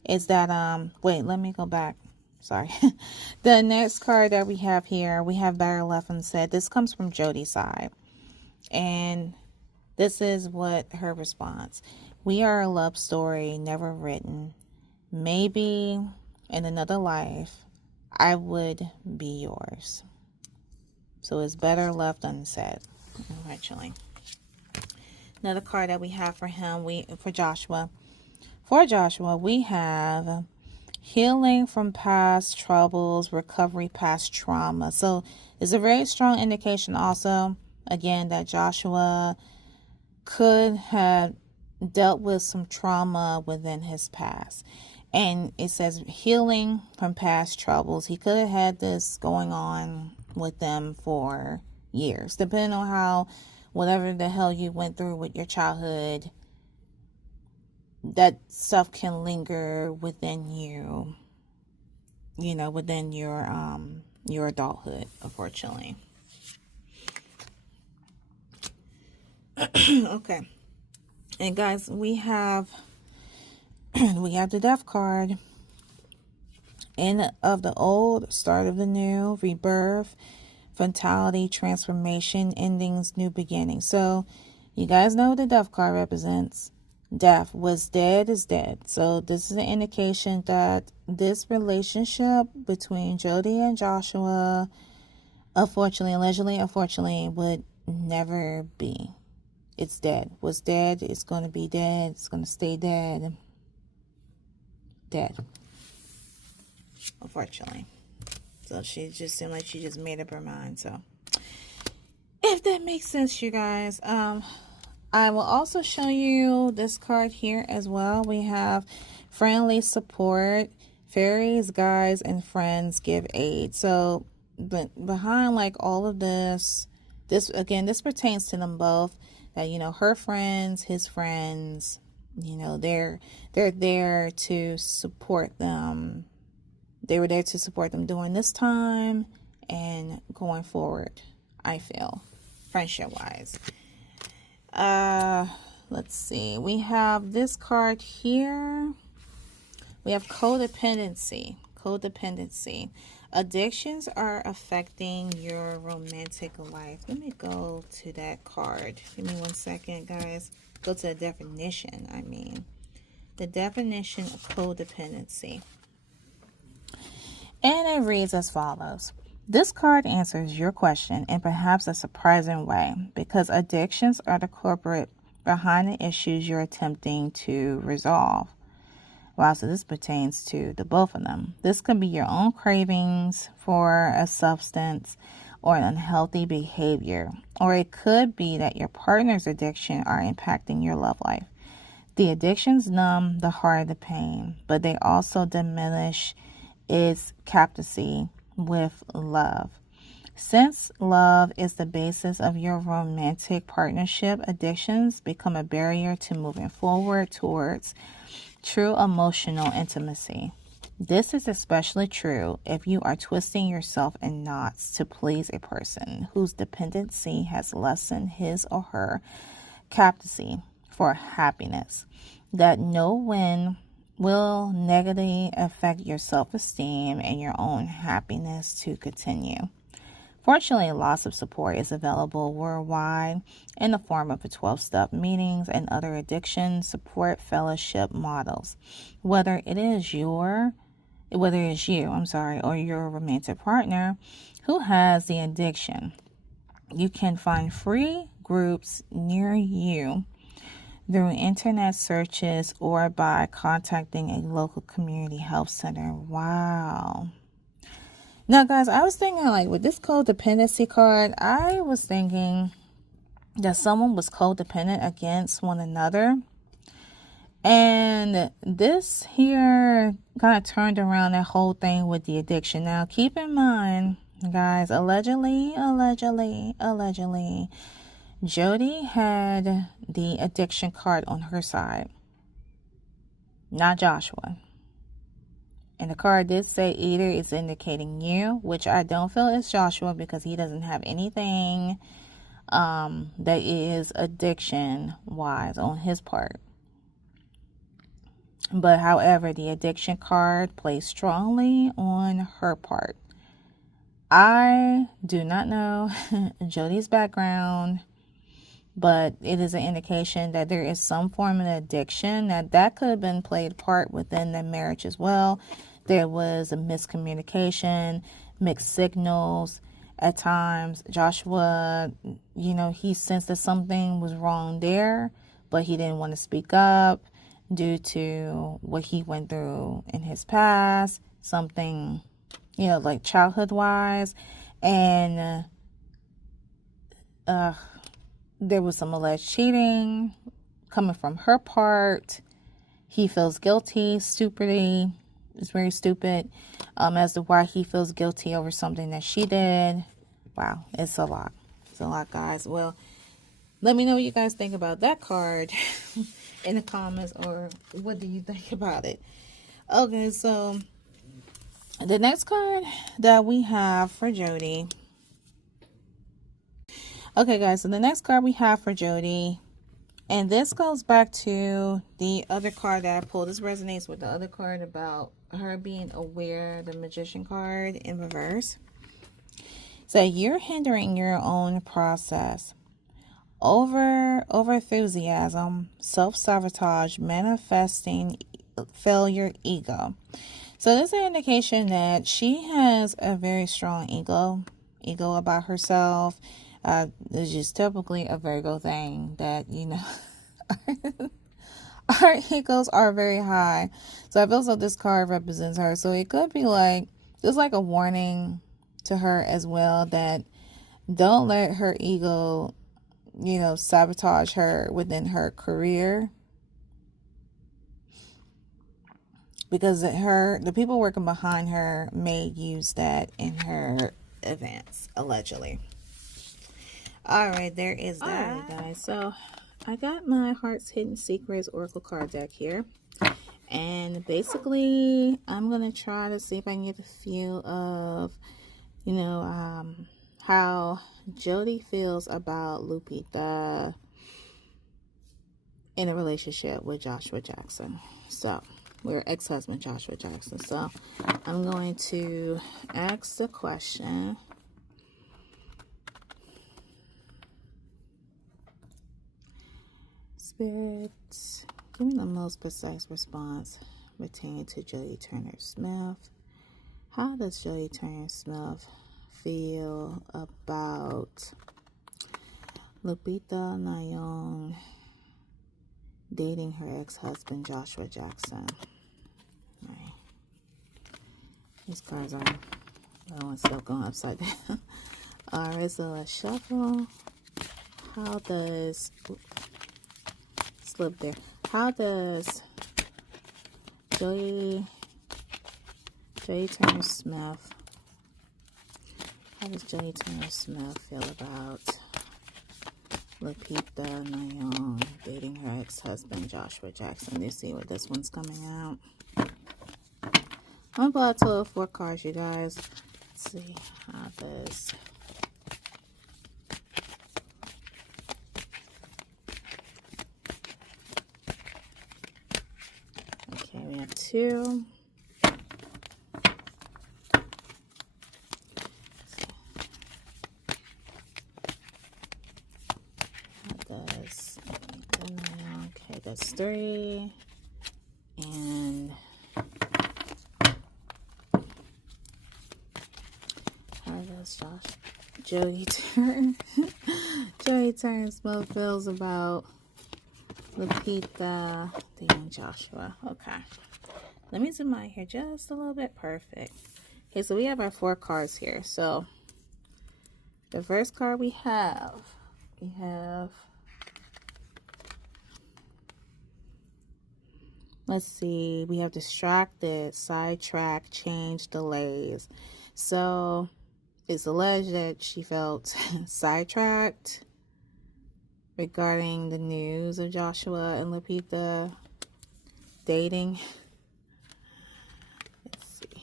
is that, wait, let me go back. Sorry. The next card that we have here, we have Better Left Unsaid. This comes from Jodie's side. And this is what her response. We are a love story never written. Maybe in another life, I would be yours. So it's better left unsaid, actually. Another card that we have for him, for Joshua. For Joshua, we have healing from past troubles, recovery past trauma. So it's a very strong indication also, again, that Joshua could have dealt with some trauma within his past. And it says healing from past troubles. He could have had this going on with them for years, depending on how whatever the hell you went through with your childhood, that stuff can linger within you, within your adulthood, unfortunately. Okay. And guys, we have the death card. End of the old, start of the new, rebirth, fatality, transformation, endings, new beginnings. So you guys know what the death card represents. Death. What's dead is dead. So this is an indication that this relationship between Jodie and Joshua, unfortunately, would never be. It's dead. What's dead is going to be dead. It's going to stay dead. Dead. Unfortunately. So she just seemed like she just made up her mind. So if that makes sense, you guys, I will also show you this card here as well. We have friendly support. Fairies, guides, and friends give aid. So but behind like all of this pertains to them both. That, her friends, his friends, they're there to support them. They were there to support them during this time and going forward, I feel, friendship-wise. Let's see. We have this card here. We have codependency. Addictions are affecting your romantic life. Let me go to that card. Give me 1 second, guys. Go to the definition, The definition of codependency. And it reads as follows. This card answers your question in perhaps a surprising way, because addictions are the culprit behind the issues you're attempting to resolve. Wow, so this pertains to the both of them. This could be your own cravings for a substance or an unhealthy behavior, or it could be that your partner's addiction are impacting your love life. The addictions numb the heart of the pain, but they also diminish its capacity with love. Since love is the basis of your romantic partnership, addictions become a barrier to moving forward towards true emotional intimacy. This is especially true if you are twisting yourself in knots to please a person whose dependency has lessened his or her capacity for happiness. That no win will negatively affect your self-esteem and your own happiness to continue. Fortunately, lots of support is available worldwide in the form of 12-step meetings and other addiction support fellowship models. Whether it is you, or your romantic partner who has the addiction, you can find free groups near you through internet searches or by contacting a local community health center. Wow. Now, guys, I was thinking, like, with this codependency card, I was thinking that someone was codependent against one another. And this here kind of turned around that whole thing with the addiction. Now, keep in mind, guys, allegedly, Jodie had the addiction card on her side, not Joshua. And the card did say either it's indicating you, which I don't feel is Joshua because he doesn't have anything that is addiction-wise on his part. But however, the addiction card plays strongly on her part. I do not know Jodie's background, but it is an indication that there is some form of addiction that could have been played a part within the marriage as well. There was a miscommunication, mixed signals. At times, Joshua, he sensed that something was wrong there, but he didn't want to speak up due to what he went through in his past, something, like childhood-wise. And there was some alleged cheating coming from her part. He feels guilty, stupidly. It's very stupid as to why he feels guilty over something that she did. Wow, it's a lot. It's a lot, guys. Well, let me know what you guys think about that card in the comments, or what do you think about it? Okay, so the next card that we have for Jodie. Okay, guys, so the next card we have for Jodie, and this goes back to the other card that I pulled. This resonates with the other card about her being aware, the Magician card in reverse. So you're hindering your own process. Over enthusiasm, self-sabotage, manifesting failure, ego. So this is an indication that she has a very strong ego about herself. It's just typically a Virgo thing that, our egos are very high. So I feel so this card represents her. So it could be just like a warning to her as well, that don't let her ego, sabotage her within her career. Because the people working behind her may use that in her advance, allegedly. All right, there is that. All right, guys. So I got my Heart's Hidden Secrets Oracle card deck here. And basically, I'm going to try to see if I can get a feel of, how Jodie feels about Lupita in a relationship with Joshuajackson. So, we're ex-husband Joshuajackson. So, I'm going to ask the question. Spirit, give me the most precise response pertaining to Jodie Turner Smith. How does Jodie Turner Smith feel about Lupita Nyong'o dating her ex-husband Joshuajackson? These cards are, I don't want stuff going upside down. Alright, so let's shuffle. How does, slip there. How does Jodie Turner Smith, how does Jodie Turner Smith feel about Lupita Nyong'o dating her ex-husband Joshuajackson? Let's see what this one's coming out. I'm going to pull out total 4 cards, you guys. Let's see how this. Okay, we have 2. Okay, that's 3. And how does Jodie Turner Smith feels about Lupita dating Joshua? Okay, let me zoom out here just a little bit. Perfect. Okay, so we have our 4 cards here. So the first card we have let's see, we have distracted, sidetracked, change, delays. So it's alleged that she felt sidetracked regarding the news of Joshua and Lupita dating. Let's see.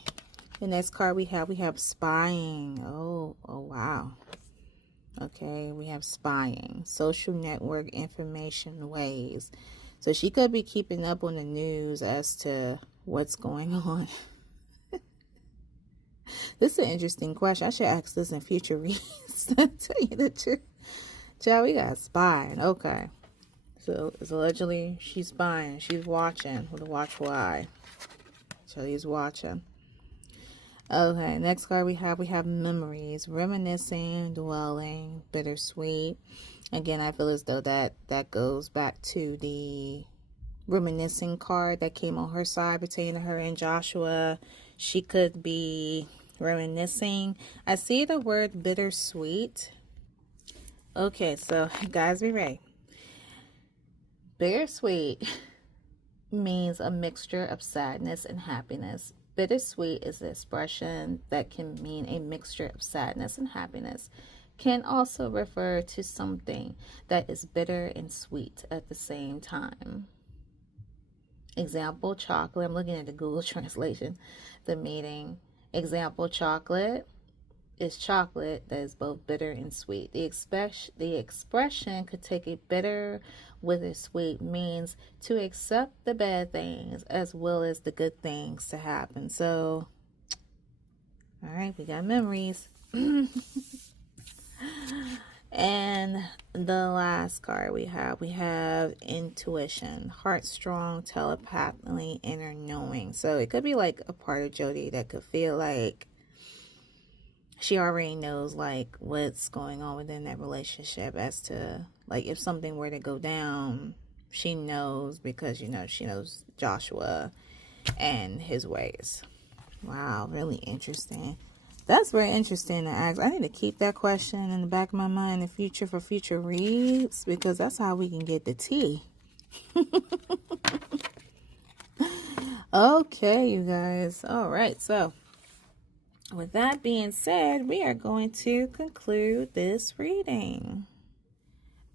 The next card we have spying. Oh wow. Okay, we have spying, social network information ways. So she could be keeping up on the news as to what's going on. This is an interesting question. I should ask this in future reads. To tell you the truth. Child, we got spying. Okay. So it's allegedly she's spying. She's watching with a watchful eye. So he's watching. Okay, next card we have memories, reminiscing, dwelling, bittersweet. Again, I feel as though that goes back to the reminiscing card that came on her side pertaining to her and Joshua. She could be reminiscing. I see the word bittersweet. Okay, so guys, be ready. Bittersweet means a mixture of sadness and happiness. Bittersweet is an expression that can mean a mixture of sadness and happiness. Can also refer to something that is bitter and sweet at the same time. Example, chocolate. I'm looking at the Google translation, the meaning. Example, chocolate is chocolate that is both bitter and sweet. The expression could take a bitter with a sweet, means to accept the bad things as well as the good things to happen. So, all right, we got memories. And the last card we have intuition, heart-strong, telepathically, inner knowing. So it could be like a part of Jodie that could feel like she already knows like what's going on within that relationship, as to like if something were to go down, she knows because she knows Joshua and his ways. Wow, really interesting. That's very interesting to ask. I need to keep that question in the back of my mind in the future for future reads, because that's how we can get the tea. Okay, you guys. All right, so with that being said, we are going to conclude this reading.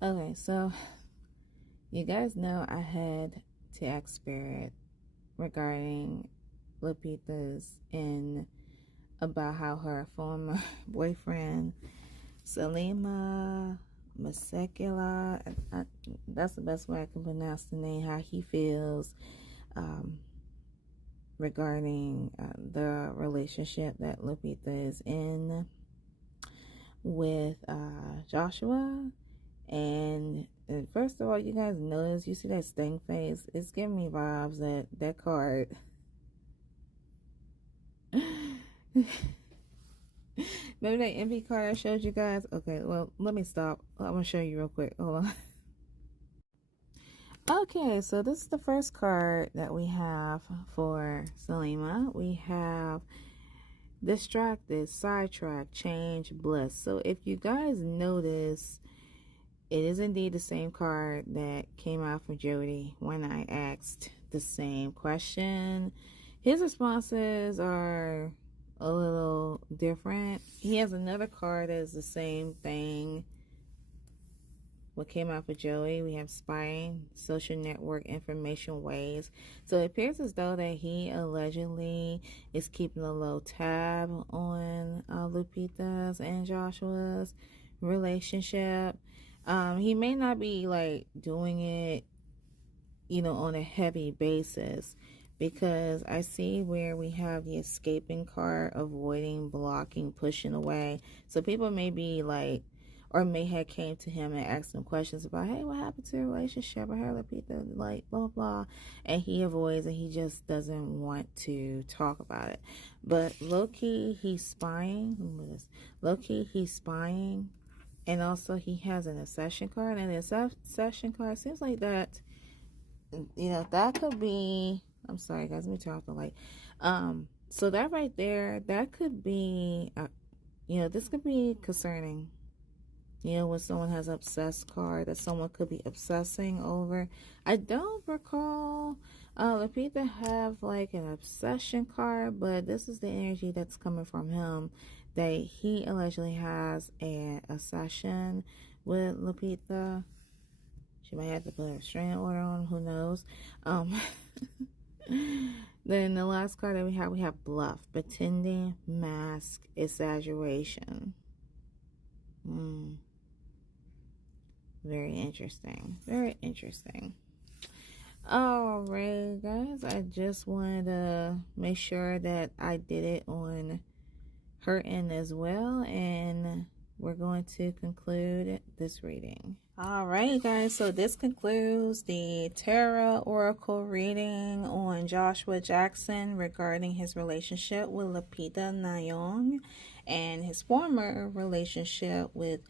Okay, so you guys know I had to ask Spirit regarding Lupita's in about how her former boyfriend Salima Masekula, that's the best way I can pronounce the name, how he feels regarding the relationship that Lupita is in with Joshua. And first of all, you guys notice, you see that sting face? It's giving me vibes that card. Remember that envy card I showed you guys? Okay, well, let me stop. I'm going to show you real quick. Hold on. Okay, so this is the first card that we have for Salima. We have distracted, sidetracked, change, bliss. So if you guys notice, it is indeed the same card that came out for Jodie when I asked the same question. His responses are a little different. He has another card that is the same thing. What came out for Joey, we have spying, social network information ways. So it appears as though that he allegedly is keeping a low tab on Lupita's and Joshua's relationship. He may not be like doing it, you know, on a heavy basis, because I see where we have the escaping card, avoiding, blocking, pushing away. So people may be like, or may have came to him and asked him questions about, hey, what happened to your relationship? I heard Lupita, like, blah, blah. And he avoids and he just doesn't want to talk about it. But low-key, he's spying. Low-key, he's spying. And also, he has an accession card. And the accession card seems like that, you know, that could be, I'm sorry, guys, let me turn off the light. So that right there, that could be, you know, this could be concerning. You know, when someone has an obsessed card that someone could be obsessing over. I don't recall Lupita have like an obsession card, but this is the energy that's coming from him, that he allegedly has an obsession with Lupita. She might have to put a restraining order on, who knows. Then the last card that we have bluff, pretending, mask, exaggeration. Very interesting. Very interesting. Alright, guys. I just wanted to make sure that I did it on her end as well. And we're going to conclude this reading. Alright, guys. So this concludes the tarot oracle reading on Joshuajackson regarding his relationship with Lupita Nyong'o and his former relationship with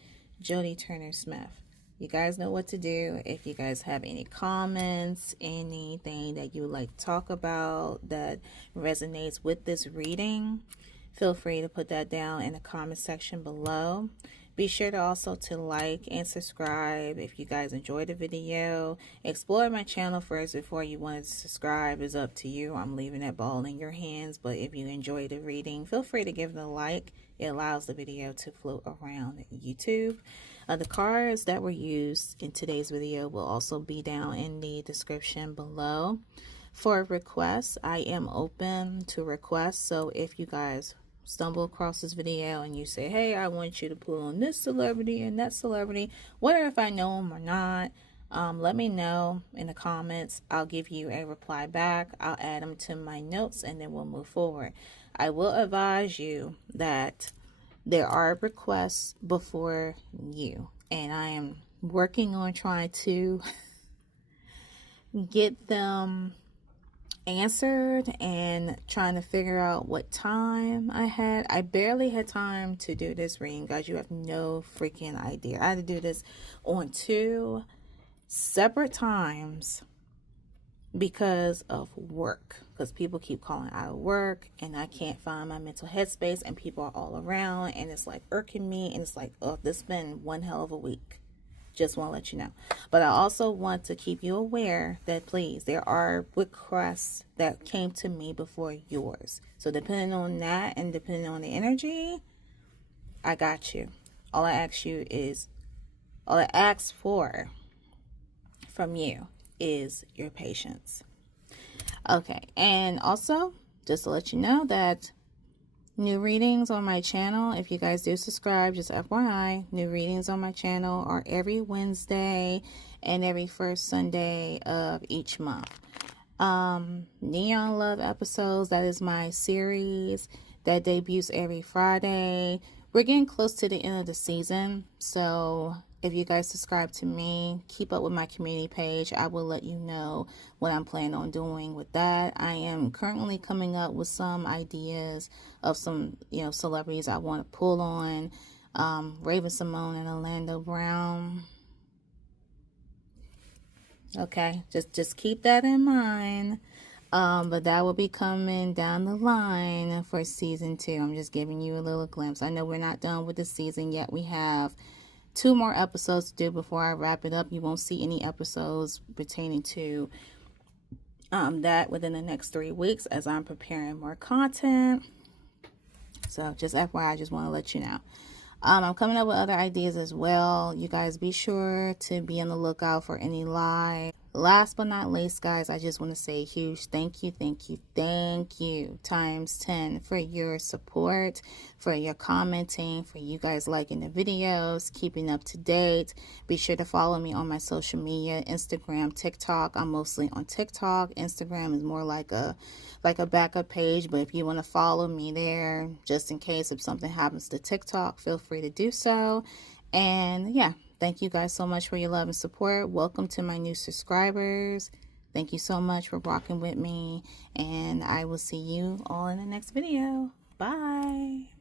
Jodie Turner Smith. You guys know what to do. If you guys have any comments, anything that you would like to talk about that resonates with this reading, feel free to put that down in the comment section below. Be sure to also to like and subscribe if you guys enjoyed the video. Explore my channel first before you want to subscribe. It's up to you. I'm leaving that ball in your hands. But if you enjoyed the reading, feel free to give it a like. It allows the video to float around YouTube. The cards that were used in today's video will also be down in the description below. For requests, I am open to requests. So if you guys stumble across this video and you say, hey, I want you to pull on this celebrity and that celebrity, whether if I know them or not, let me know in the comments. I'll give you a reply back. I'll add them to my notes and then we'll move forward. I will advise you that there are requests before you, and I am working on trying to get them answered and trying to figure out what time I had. I barely had time to do this reading, guys. You have no freaking idea. I had to do this on 2 separate times because of work, because people keep calling out of work and I can't find my mental headspace and people are all around and it's like irking me, and it's like, oh, this has been one hell of a week. Just want to let you know. But I also want to keep you aware that, please, there are requests that came to me before yours. So depending on that and depending on the energy, I got you. All I ask for from you is your patience. Okay, and also just to let you know that new readings on my channel, if you guys do subscribe, just FYI, new readings on my channel are every Wednesday and every first Sunday of each month. Neon Love episodes, that is my series that debuts every Friday. We're getting close to the end of the season, so if you guys subscribe to me, keep up with my community page. I will let you know what I'm planning on doing with that. I am currently coming up with some ideas of some, you know, celebrities I want to pull on. Raven Simone and Orlando Brown. Okay, just keep that in mind. But that will be coming down the line for season 2. I'm just giving you a little glimpse. I know we're not done with the season yet. We have 2 more episodes to do before I wrap it up. You won't see any episodes pertaining to that within the next 3 weeks as I'm preparing more content. So just FYI, I just want to let you know. I'm coming up with other ideas as well. You guys be sure to be on the lookout for any live. Last but not least, guys, I just want to say a huge thank you times 10 for your support, for your commenting, for you guys liking the videos, keeping up to date. Be sure to follow me on my social media, Instagram, TikTok. I'm mostly on TikTok. Instagram is more like a backup page, but if you want to follow me there, just in case if something happens to TikTok, feel free to do so. And yeah, thank you guys so much for your love and support. Welcome to my new subscribers. Thank you so much for rocking with me, and I will see you all in the next video. Bye.